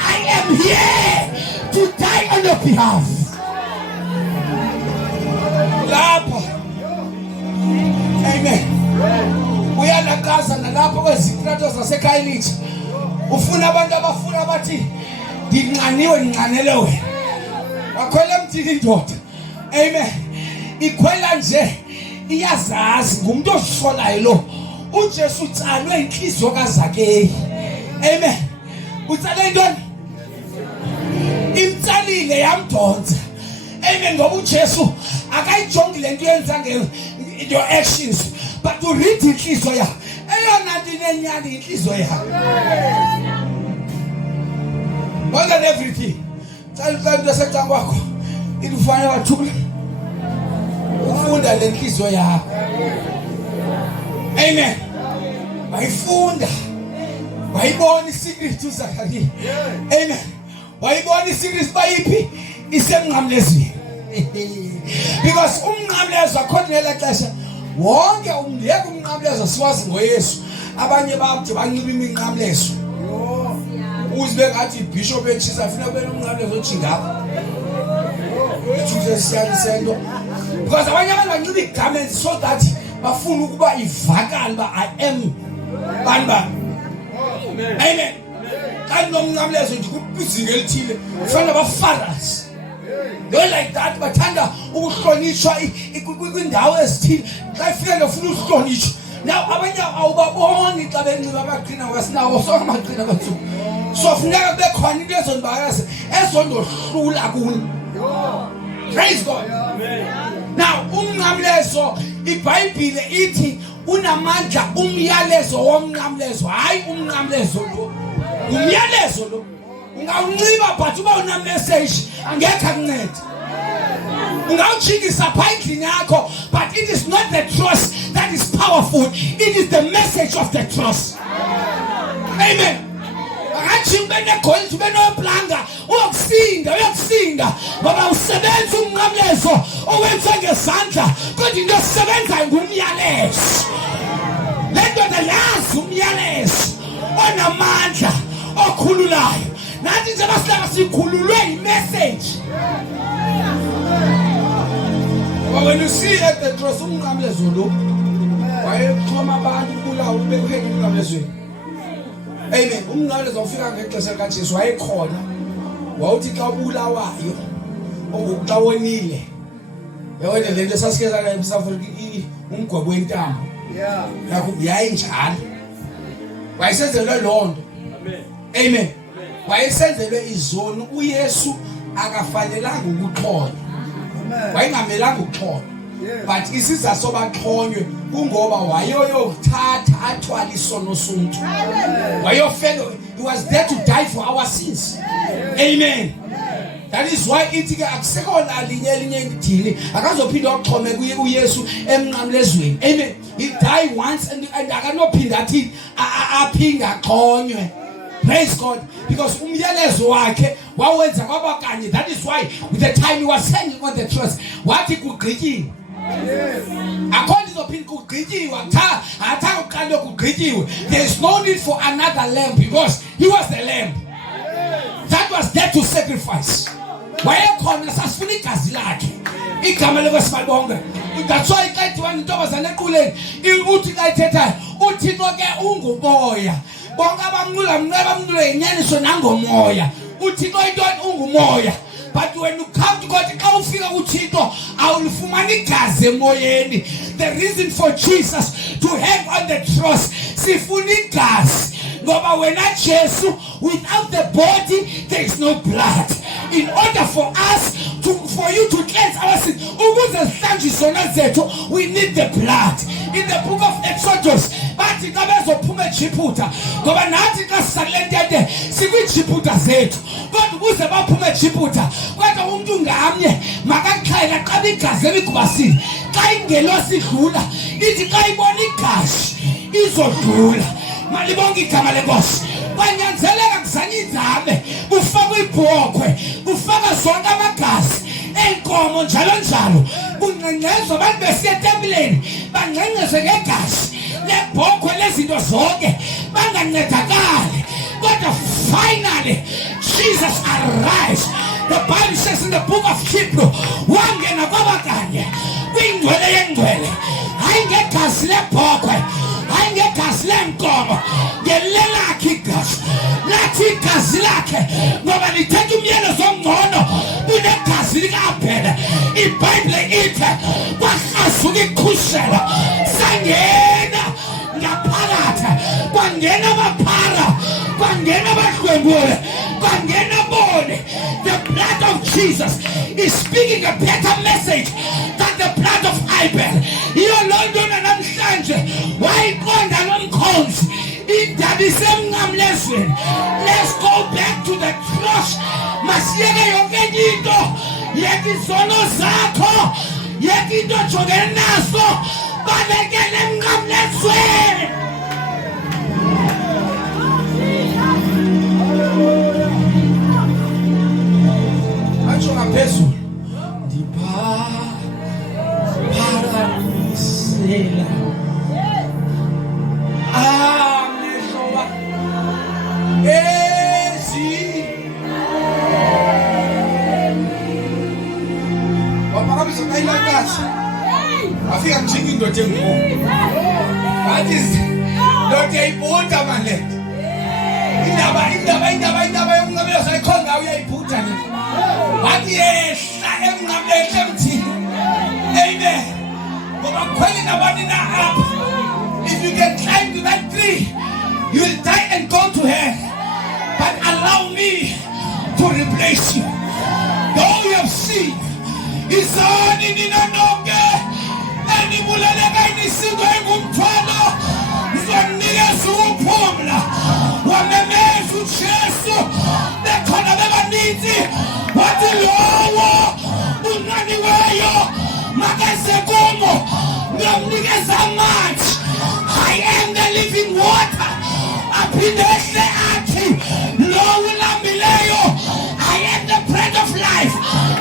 I am am here to die on your behalf. Lapha. Amen. Uyalakaza nalapho kwezitrato zaseKhayelitsha. Ufuna abantu abafuna bathi nginqaniwe nginqanele wena. Wakhwela emthini indoda. Amen. Ikhwela nje iyazazi ngumuntu osolayo lo. uJesu utsalwe inhliziyo kaZakeyi. Amen. Utsale intoni? Imtsalile yamdonsa. Amen. Ngoba uJesu akayijongi lento yenza your actions, but to read inhliziyo yakhe. Eyona nto inenyani inhliziyo yakhe. More than everything. Tsala lesecanga kwakho. Ikufanele wathula. Ufunda le inhliziyo yakhe. Amen. Wayifunda. Wayibona isecret uZakhariya. Amen. Wayibona isecret bayiphi isemnqamlezweni. Because umnqamlezo akhonela xesha wonke umndiyeke umnqamlezo siwazi ngoYesu. Abanye bathi banxiba iminqamlezo. Uzibe ngathi ibishop echisa afuna kubela umnqamlezo ojingapha. Ethuse siyalisendo. Because abanye abantu banxiba igarments so that bafuna ukuba ivakala ba I am banba. Amen. Kanti nomnqamlezo nje kubizinga elithile kufanele bafaras. They like that bathanda ukuhlonishwa kwindawo ezithile. Xa ifika nofuna ukuhlonishwa. Now abanye awubaboni xa benxiba amaqhina wasinawo sonke amaqhina kwethu. So funeka bekhona into ezonibakaza ezondohlula kuni. Praise God. Amen. Now umnqamlezo iBhayibhile ithi unamandla umyalezo womnqamlezo hayi umnqamlezo lo. Umyalezo lo ungawunxiba but uba una message angekho akuncede. Ungawujikisa pha endlini yakho but it is not the trust that is powerful, it is the message of the trust. Amen. Akathi ubene gold ubene planga uyokusinda ngoba usebenza umnqamlezo owenza ngezandla kodwa into esebenza ngumyalezo. Lento yazi umyalezo onamandla okhululayo. Nathi nje basihlala sikhululwe imessage. When you see at the cross umnqamlezo lo wayexhoma abantu ukulawo ubekuheka umnqamlezweni. Amen. Umnqamlezo ufika ngexesha kaJesu wayekhona. Wawuthi xa ubulawayo xa wonile. Yabona lento sasikeza la eSouth Africa umgwebo wentambo. Yeah. Yakho yayinjalo. Wayesenzelwe lonto. Amen. Amen. Wayesenzelwe izono uYesu akafanelanga ukuxhonywa. Wayengamelanga ukuxhonywa. But isiza sobaxhonywe kungoba wayoyothatha athwala isono sonke. Wayofela, he was there to die for our sins. Amen. That is why ithi ke akusekona elinye idini akazophinda oxhome kuye uYesu emnqamlezweni. Amen. He died once and akanophinda athi aphinda axhonywe. Praise God. Because umyalezo wakhe wawenza kwaba kanye. That is why with the time he was standing on the cross wathi kugqityiwe. According to people kugqityiwe atha uqale kugqityiwe. There is no need for another lamb because he was the lamb that was there to sacrifice. Wayekhona sasifuna igazi lakhe. Igama lekweSibonga. That's why xa ithi intombazana equleni uthi xa ithethayo uThixo ke ungumoya. Bonke abamnqula mnceba inyaniso nangomoya. uThixo intoni ungumoya. But when you come to God, xa ufika kuThixo awulifumani igazi emoyeni. The reason for Jesus to hang on the cross sifuna igazi. Ngoba wena Jesu, without the body there is no blood. In order for us for you to cleanse our sins, ukuze sihlanjwe zona zethu, we need the blood. In the book of Exodus bathi xa bezophuma eJiphuta ngoba nathi xa sisalentente sikwiJiphuta zethu kodwa ukuze baphume eJiphuta kodwa umuntu ngamnye makaxhela xa igazi eligubasile xa ingelosi idlula ithi xa ibona igazi izodlula. Malibonke igama lenkosi. Kwanyanzeleka kuzanye inzame kufakwe ibhokhwe kufaka zonke amagazi enkomo njalo kungengezwa abantu besiya etempileni bangengezwe ngegazi lebhokhwe lezinto zonke bangancedakali. Kodwa Kodwa finally Jesus arrives. The Bible says in the book of Hebrew, wangena kwabakanye kwingcwele yengcwele, hayi ngegazi lebhokhwe, hayi ngegazi lenkomo, ngelelakhe igazi. Lathi igazi lakhe ngoba lithetha umyalezo ongcono kunegazi likaAbhele. iBhayibhile ithi kwahlasuka ikhusela sangena ngaphakathi, kwangena abaphara, kwangena abahlwembule, kwangena bone. The blood of Jesus is speaking a better message than the blood of Abel. Iyo lonto namhlanje wayiqonda lomkhonzi indaba isemncamlezweni. Let's go back to the cross. Masiyeke yonke into, yeke izono zakho, yeke into ojongene nazo, babekele emncamlezweni. Acho ngaphezulu ndiphakamisela amehlo waphakamisa ngayilakazi afika njinga indoda engumo that is ndoda eyibhuda maleta indaba yomncamelo sayikhonga uyayibhuda le wathi yehla emncamelo emthini. Amen. Ngoba kukhweli nabani na apha, if you can climb to that tree you will die and go to hell, but allow me to replace you. Though you have seen izoni ninononke enibuleleka inisiko engumthwalo, ngizokunikeza ukuphumla. Wamemeza uJesu bekhona bebaninzi wathi lowo unqaniweyo makeze kumo ngiyamnikeza amanzi. I am the living water. Aphinde ehle athi lowo ulambileyo, I am the bread of life.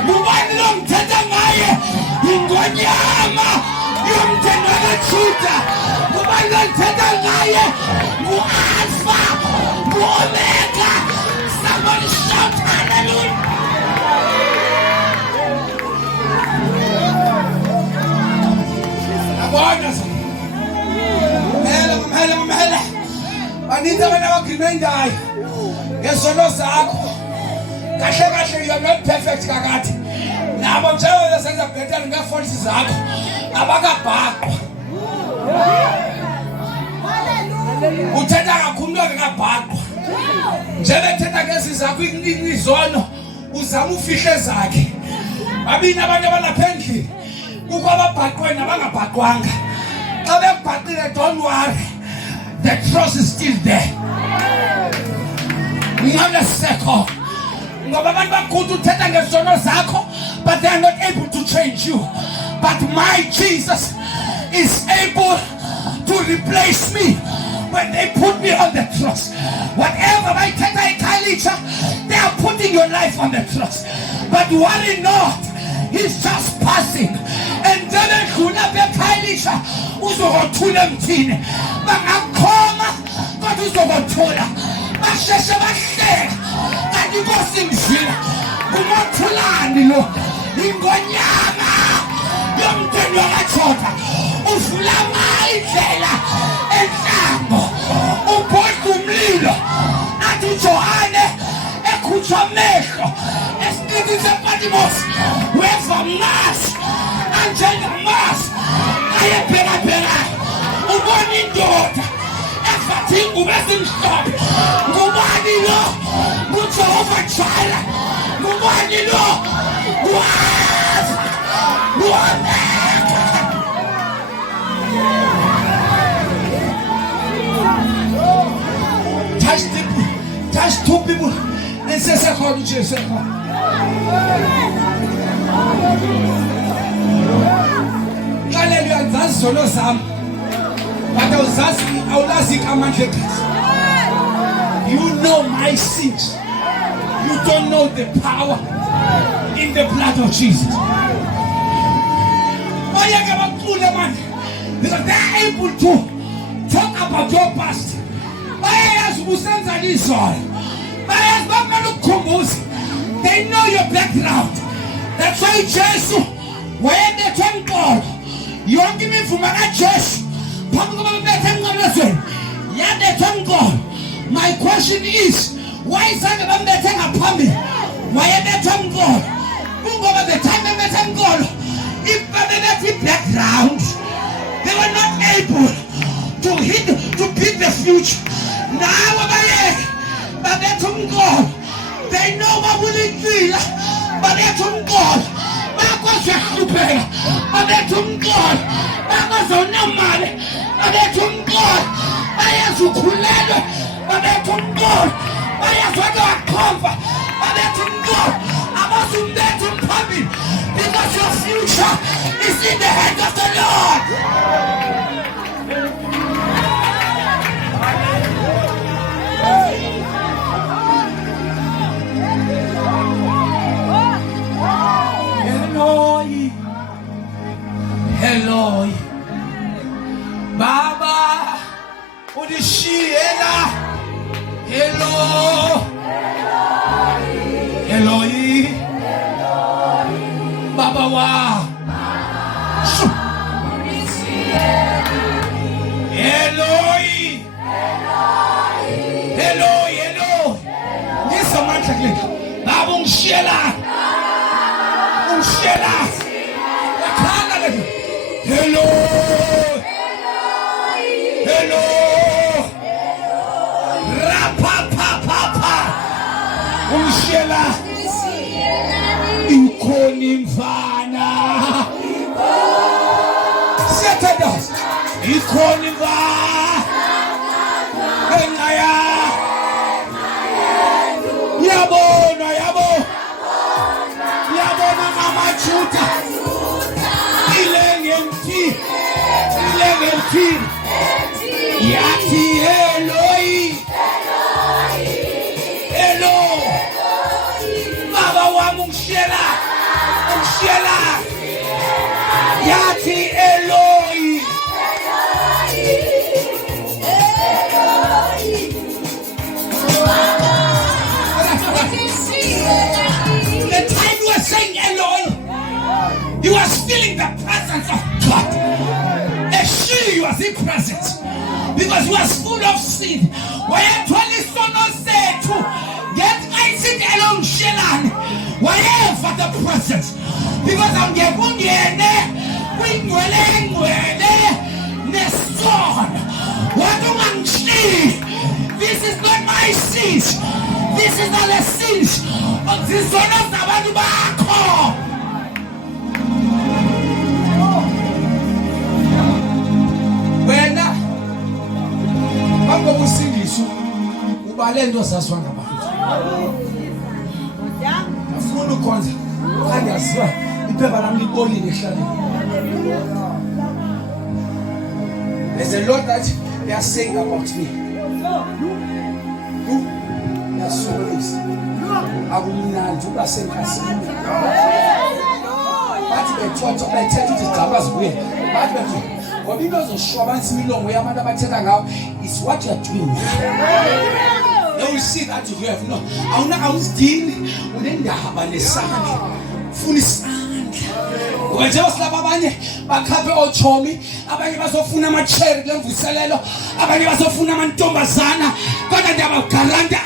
Ubani lo ngithetha ngaye? Ingonyama yomthendo kaJuda. Ubani lo ngithetha ngaye? Ngu-Alpha, ngu-Omega. Somebody shout hallelujah. Abona mhela baninzi abantu abagrimendayo ngezono zakho. Kahle you are not perfect kakade. Nabo njengoba senza bhetele ngefaults zakho abakabhaqwa. Uthetha kakhulu ngakabhaqwa. Njebethetha ngezi zakho izono uzama ufihle zakhe. Babini abantu abalapha endlini kukho ababhaqwe nabangabhaqwanga. Xa bekubhaqile don't worry, the cross is still there. Ngameseko ngoba abantu bakuthi uthetha ngezono zakho but they are not able to change you. But my Jesus is able to replace me when they put me on the cross. Whatever I take they are putting your life on the cross. But worry not, he's just passing. And then uzokuthula emthini bangakhoma kodwa uzokuthula basheshe bahleka kanti inkosi ngizwile umothulani lo ingonyama yomthendo kaJoda uvula indlela enhlango ubhodla umlilo athi uJohane ekhutshwa amehlo esiqithini sePatimos weva mnasi anjengamasi ayebhekabheka ubona indoda efathi ingubo ezimhlophe. Ngubani lo? nguJehova Jireh. Ngubani lo? Touch two people and say second Jesus. Hallelujah. That's solo sam. But you know my sins. You don't know the power in the blood of Jesus. Because they are able to talk about your past. bayayazi ubusenza izolo, bayayazi bamele ukukhumbuza. They know your background. That's why Jesu wayebethwe emqolo. Yonke imivumo kaJesu phambi kokuba bebethe emnqamlezweni yabethwe emqolo. My question is, why izange bambethe ngaphambili? Wayebethwe emqolo. Kungoba the time bebethe emqolo, if babebethe background, they were not able to beat the future. Now abayeke babethe emqolo. They know babulekile babethe emqolo. Bakwazi ukuhlupheka babethe emqolo. Bakwazi unemali babethe emqolo. Bayazi ukhulelwe babethe emqolo. Bayazi waqhomfa babethe emqolo. Abazumbethe phambili because your future is in the hands of the Lord. Eloi, Eloi, Baba, Odishiela, Eloi, Eloi, Baba wa, Eloi, Eloi, Eloi, yes, I'm not like Baba Unshiela. Shela, hello, hello, rapa papa, Shela, ikoni mfana, Saturdays, ikoni mfana, Engaya, yabo, no yabo. Chuta ilengenti yati Eloi Elo Baba wa Mshela yati Eloi The time you are saying Eloi, you are feeling the presence of God. She was in presence because he was full of sin. Why actually someone said to get Isaac along Shelan? Why for the presence? Because I'm getting this is not my sins. This is not the sins of the son of the Baco. Wena bambo kusindiswa ubalendo saswa ngabantu afuna ukwenza angaziwa iphepha lami libolile ehlaleni. There's a lot that they are saying about me. They are so nice. Akumnandi uba senkasini bathi bethotha bethetha izigaba zibuye bathi bethi ngoba into zoshwabanisa imilongo yabantu abathetha ngawo is what you are doing. They will see that you have no awuzidini unendaba nesandla ufuna isandla wenze osilaba abanye bakhaphe ochomi abanye bazofuna ama-cherry lemvuselelo abanye bazofuna amantombazana kodwa ndiyabagarante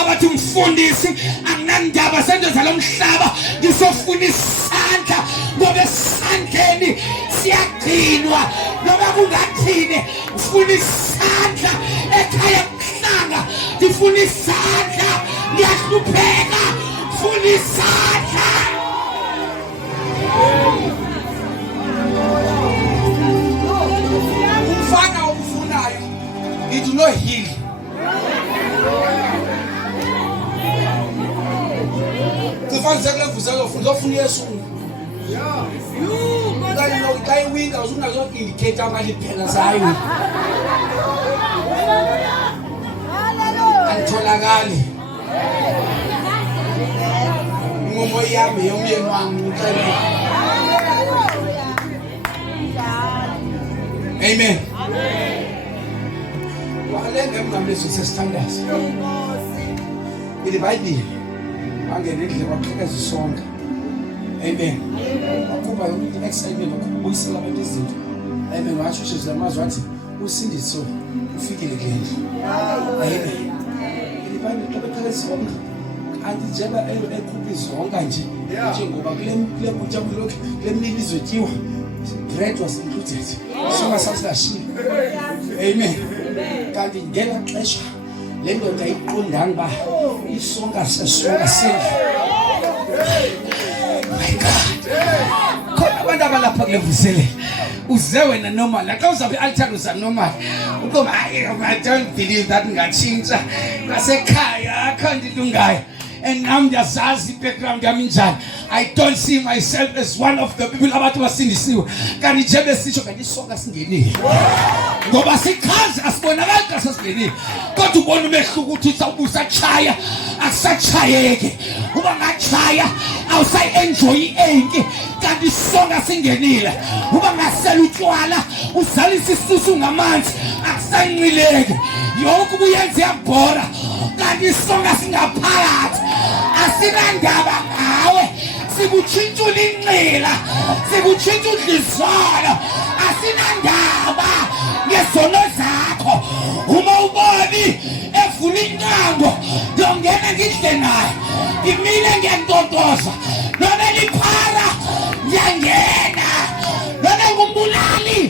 abathi mfundisi anginandaba sento zalo mhlaba ngizofuna isandla ngoba esandleni siyagcinwa noma kungathini ufuna isandla ekhaya kuhlanga ndifuna isandla ngiyahlupheka ufuna isandla. Umfana okufunayo it will not heal. Kufanele sekuvuzela ufuna Yesu. Xa iwinda usunazo-indicate amanye phela zayo anditholakali ingomo yami yomyeni wami. Amen. Balenge mngamlezo sesithandaza. Ile Bible angene endle kwaqhekeza isonka. Amen. Akuba yonke excitement ukubuyisela abantu izinto. Amen. Washo nje zamazwi athi usindiso ufikile ngendle. Amen. Ile Bible qhekeza isonka. Kanti njeba ekhuphi zonke nje njengoba kule kujabulo lemini izotyiwa. Bread was included. Songa sasashila. Amen. Kanti ngela xesha le ndoda iqondanga ba isonga sesonga sendle. My God. Khona abantu abalapha kulevusele. Uze wena normal. La xa uzabe altar uza normal. Ukoma I don't believe that ngatshintsha. Ngasekhaya akho into ngayo. And now ndiyazazi background yami njani. I don't see myself as one of the people abathi basindisiwe. Kanti nje besisho kanti isonka singenile. Ngoba sikhazi asibonakali xa sesingenile. Kodwa ubona umehluko ukuthi usachaya akusachayeke. Uba ngachaya awusayi enjoy enke kanti isonka singenile. Uba ngasela utshwala uzalisa isisusu ngamanzi akusayinqileke. Yonke ubuyenze yabhora kanti isonka singaphakathi. Asinandaba ngawe sikuthintula inqila sikuthintula udlizana asinandaba ngezono zakho uma uboni evula inqango ngiyongena ngidle naye ngimile ngiyantontoza noma liphara ngiyangena noma ngumbulali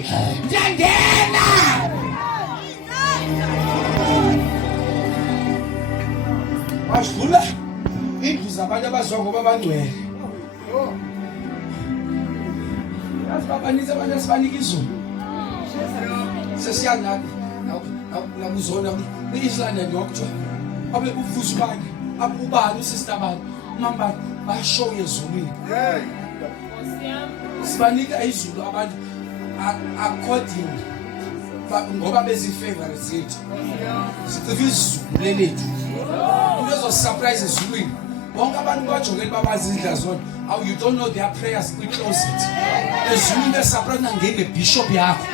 ngiyangena. Wasdlula indlu abantu abazwa ngoba abangcwele. Asibabanise abantu asibanika izulu. Sesiyangabi nakuzona kwi-Islanda nokuthiwa abe uvuza ubani abubani usister bani umambani bashow ezulwini. Sibanika izulu abantu according ngoba bezifavor zethu. Siqiva izulu lethu. Into ezosurprise ezulwini. Bonke abantu bajongela babazi izindla zona. How you don't know their prayers we close it. Ezulwini besurprise ngene bishop yakho.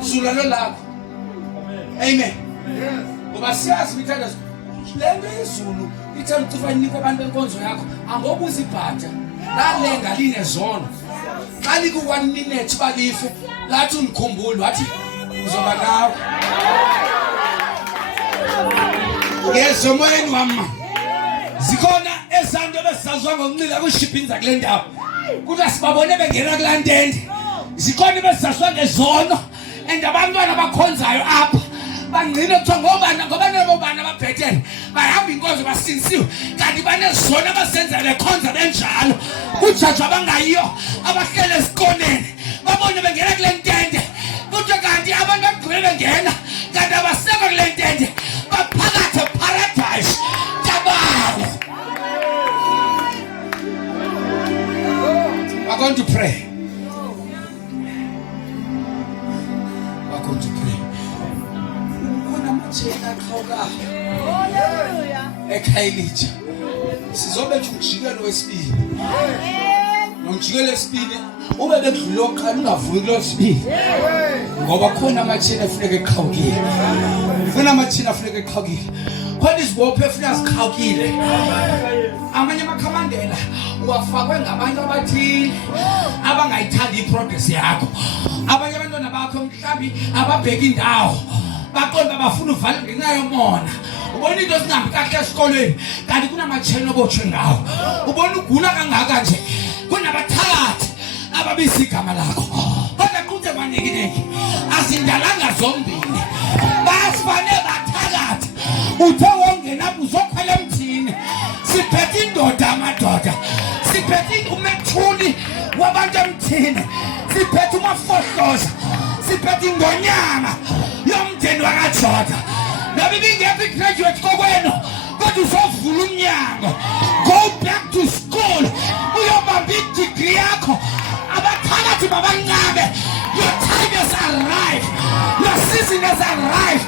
Zulalo lakho. Amen. Ngoba siyazi mithanda lento izulu ithanda ukufanika abantu enkonzo yakho angobuza ibhatha lalenga line zona. Qali ku 1 minute balife lathi undikhumbula wathi uzoba nawe. Ngezomoyeni wami zikhona ezanto besazwa ngokunxila kushiphinza kule ndawo kuthi sibabone bengena kulandende zikhona besazwa ngezono and abantwana bakhonzayo apha bangcina kuthiwa ngobani ababhetele bahamba inkonzo basinisiwe kanti banezona abasenza bekhonza benjalo kujajwa abangayiyo abahlele esikoneni babone bengena kule ntende kuthiwa kanti abantu bagqibele bengena kanti abasekho kule ntende baphakathi paradise tabalo. We're going to pray. We're going to pray. Kunamajena khawuka. Ekhayelitsha. Sizobetha umjikelo wesibili. Nomjikelo wesibili ube bekudlula oqala ungavuki lo wesibili. Ngoba khona amajena afuneka eqhawukile. Ufuna amajena afuneka eqhawukile. Khona izibophe efuna ziqhawukile. Amanye amakhamandela uwafakwe ngabantu abathile abangayithandi iprogress yakho. Abanye abantwana bakho mhlambi ababheka indawo baqonda bafuna uvale ngenxa yomona. Ubona into singahambi kahle esikolweni kanti kunamachena obotshwe ngawo. Ubona ugula kangaka nje kunabathakathi ababisa igama lakho. Kodwa quthe maningi asindalanga zombili basifane bathakathi uthe wongena uzokhwela emthini siphethe indoda amadoda siphethe umethuli wabantu emthini siphethe umafohloza siphethe ingonyama yomndeni wakaJoda nabi bingephi graduate kokwenu kodwa uzovula umnyango go back to school uyobamba i-degree yakho abathakathi babanqabe. Your time has arrived, your season has arrived.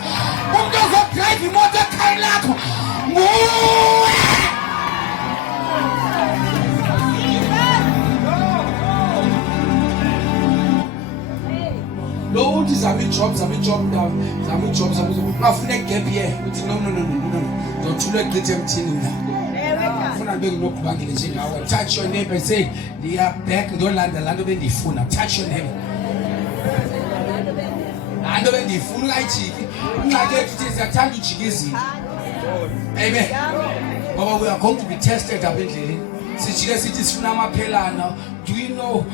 Umuntu ozodrive imoto ekhaya lakho nguwe. Lo uthi zama i-job ungafuna gap year uthi no ndothula egqithi emthini na ufuna nibe nginokubangile njengawe. Touch your neighbor, say ndiya back ndolanda laa nto bendiyifuna. Touch your neighbor, laa nto bendiyifuna ungayijiki. Ingxaki yethu thi siyathanda ujika izinto. Amen. Ngoba we are going to be tested apha endleleni. Sijike sithi sifuna amaphelana. Do you know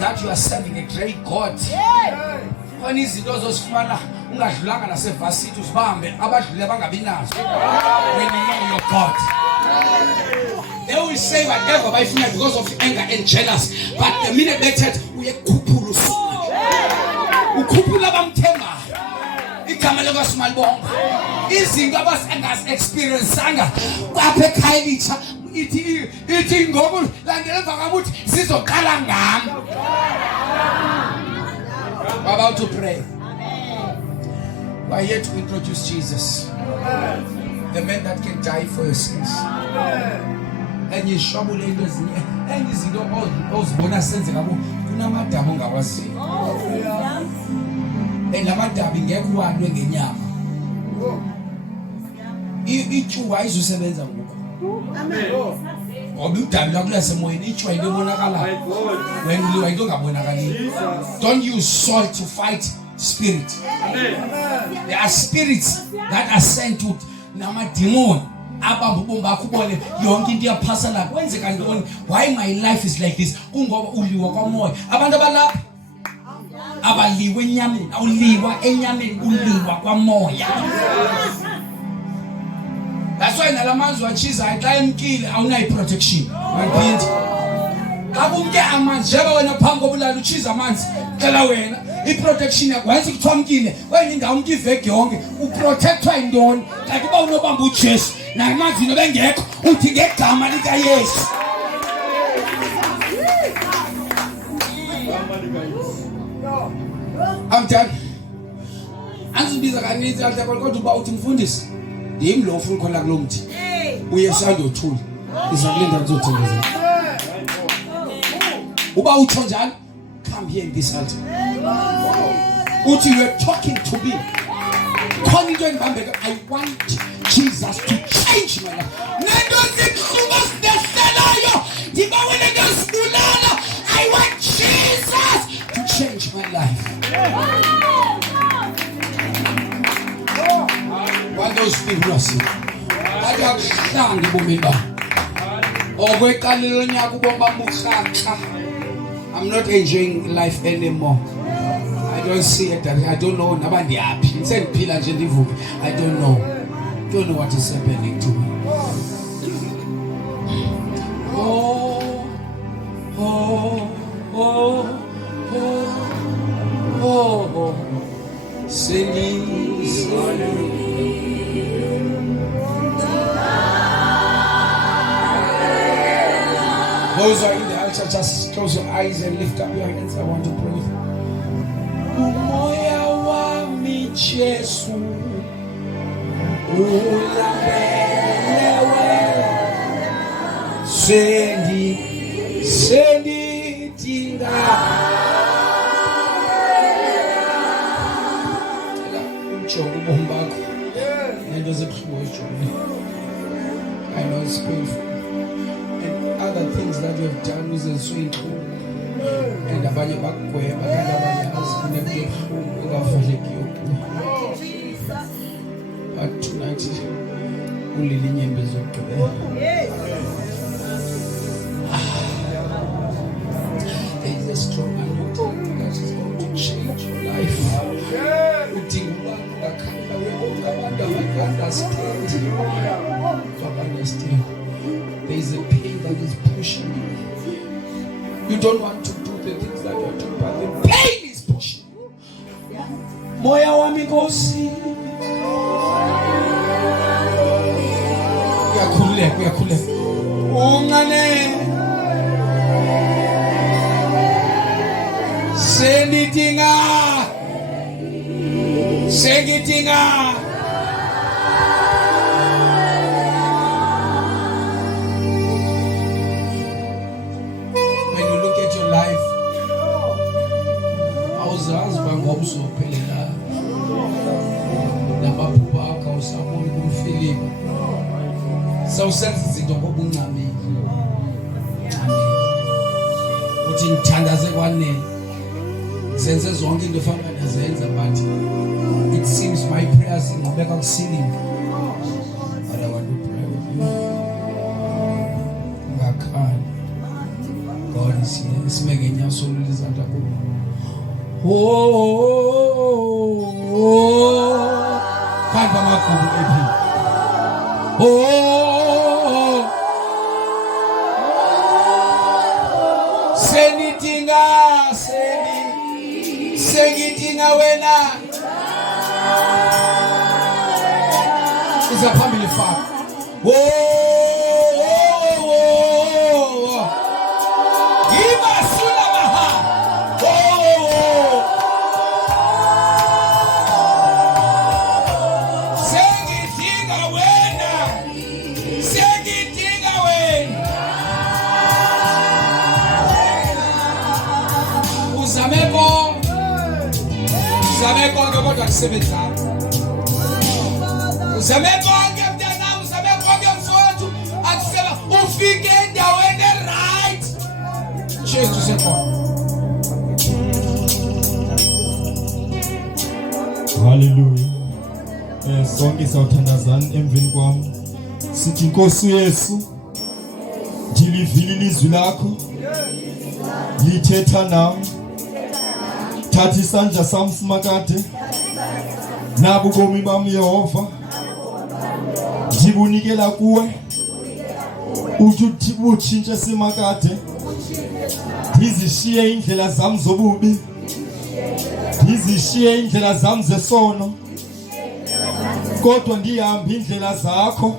that you are serving a great God? Khona izinto ozosifumana ungadlulanga nasevasithi uzibambe abadlule bangabi nazo. When you know your God, they will say whatever bayifuna because of anger and jealous, but the minute they said uyekhuphula usuku ukhuphula abamthembayo igama likaSimalibonga izinto abasengaz experienceanga kwapha ekhaya elitsha ithi ngoba landela emva kamuthi sizoqala ngami. We're about to pray. We're here to introduce Jesus, the man that can die for your sins. And you shobule into ezinye and izinto ozibona senzeka kunamadamu ongawaziyo. And lamadamu ngeke uwanwe ngenyama. Ityuwa izosebenza ngoku. Amen. Ngoba udabi lakho lasemoyeni ityuwa into ebonakalayo. Wena uliwa into engabonakaliyo. Don't use salt to fight spirit. Amen. There are spirits that are sent to namademon. Abamba ubomi bakho ubone yonke into iyaphasa la kwenzeka ntoni. Why my life is like this? Kungoba uliwa kwamoya. Abantu abalapha abaliwe enyameni, awuliwa enyameni, uliwa kwamoya. That's why nalamanzi wachiza xa emkile awunayi protection. Maphinda abumke amanzi njeba wena phambi kobulala uchiza amanzi cela wena i-protection yakho wenza kuthiwa mkile wena indawo mntu iveki yonke uprotectwa yintoni. Kanti uba unobamba uJesu namanzi nobengekho uthi ngegama likaYesu. I'm done. Angizibiza kaninzi kodwa uba uthi mfundisi ndim lo ufuna khona kulo mthi uye sandothula izakulinda ngizothengeza. Uba utsho njalo come here in this altar. Uthi you are talking to me. Khona into endibambeka, I want Jesus to change my life. Nento zikusuka sideselayo ndibawele ngesibulala. I want Jesus to change my life. What those people are saying? I got stand ebomini bami. Okweqalelo nyaka ubomba bukhakha. I'm not enjoying life anymore. I don't see it. I don't know. Nabandi happy. Sendiphila nje ndivuke. I don't know. Don't know what is happening to me. Oh, oh, oh, oh, oh, oh. Singing, singing. Those who are in the altar, just close your eyes and lift up your hands. I want to pray. Umoya wami Jesu ulambelewe sendi tinga umjongo ubomi bakho nento zebuhlungu ejongeni. I know it's painful. Other things that you have done is so cool. And abanye bakugweba kanti abanye azikunebuhlungu ungavalekiyo kuyo. But tonight ulile inyembe zokugqibela. There is a strong anointing that is going to change your life. Udinga ubakho bakhala wonke abantu abaka-understand. There is a pain that is pushing you. You don't want to do the things that you are doing, but the pain is pushing you. Moya wami Nkosi. Uyakhululeka. Ungane. Sengidinga. Awuzazi ngoba uzophelela uzawusenza izinto ngoba uncamile. Uthi ngithandaze kwanele. Zenze zonke into efanele azenza but it seems my prayers ingqubeka kusilinga. But I want to pray with you. Ngakhani. God is here. Isimeke inyaso lizandla kubo. Kanti amagubu ephi. Sengidinga wena. Uza phambili fa. Ibasula maha. Sengidinga wena. Uzame konke kodwa kusebenzana. Uzame konke mntanami, uzame konke mfowethu, akuseba ufike endaweni right. Cheers to support. Hallelujah. Sonke sawuthandazana emveni kwami. Sithi Nkosi uYesu, ngilivile ilizwi lakho. Lithetha nami. Thatha isandla sami simakade. Nabo ubomi bami Yehova. Ngibunikela kuwe. Uthi utshintshe simakade. Ngizishiye indlela zami zobubi. Ngizishiye indlela zami zesono. Kodwa ndihamba indlela zakho.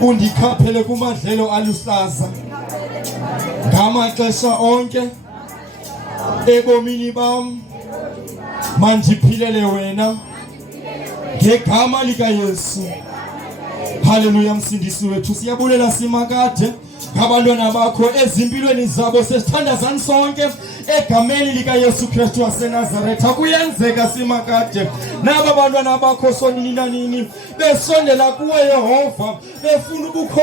Undikhaphele kumadlelo aluhlaza. Ngamaxesha onke ebomini bam mandiphilele wena ngegama lika Yesu. Haleluya msindisi wethu, siyabulela simakade ngabantwana bakho ezimpilweni zabo, sesithandazani sonke egameni lika Yesu Kristu waseNazaretha. Kuyenzeka simakade naba bantwana bakho sonini nanini besondela kuwe Yehova befuna ubukho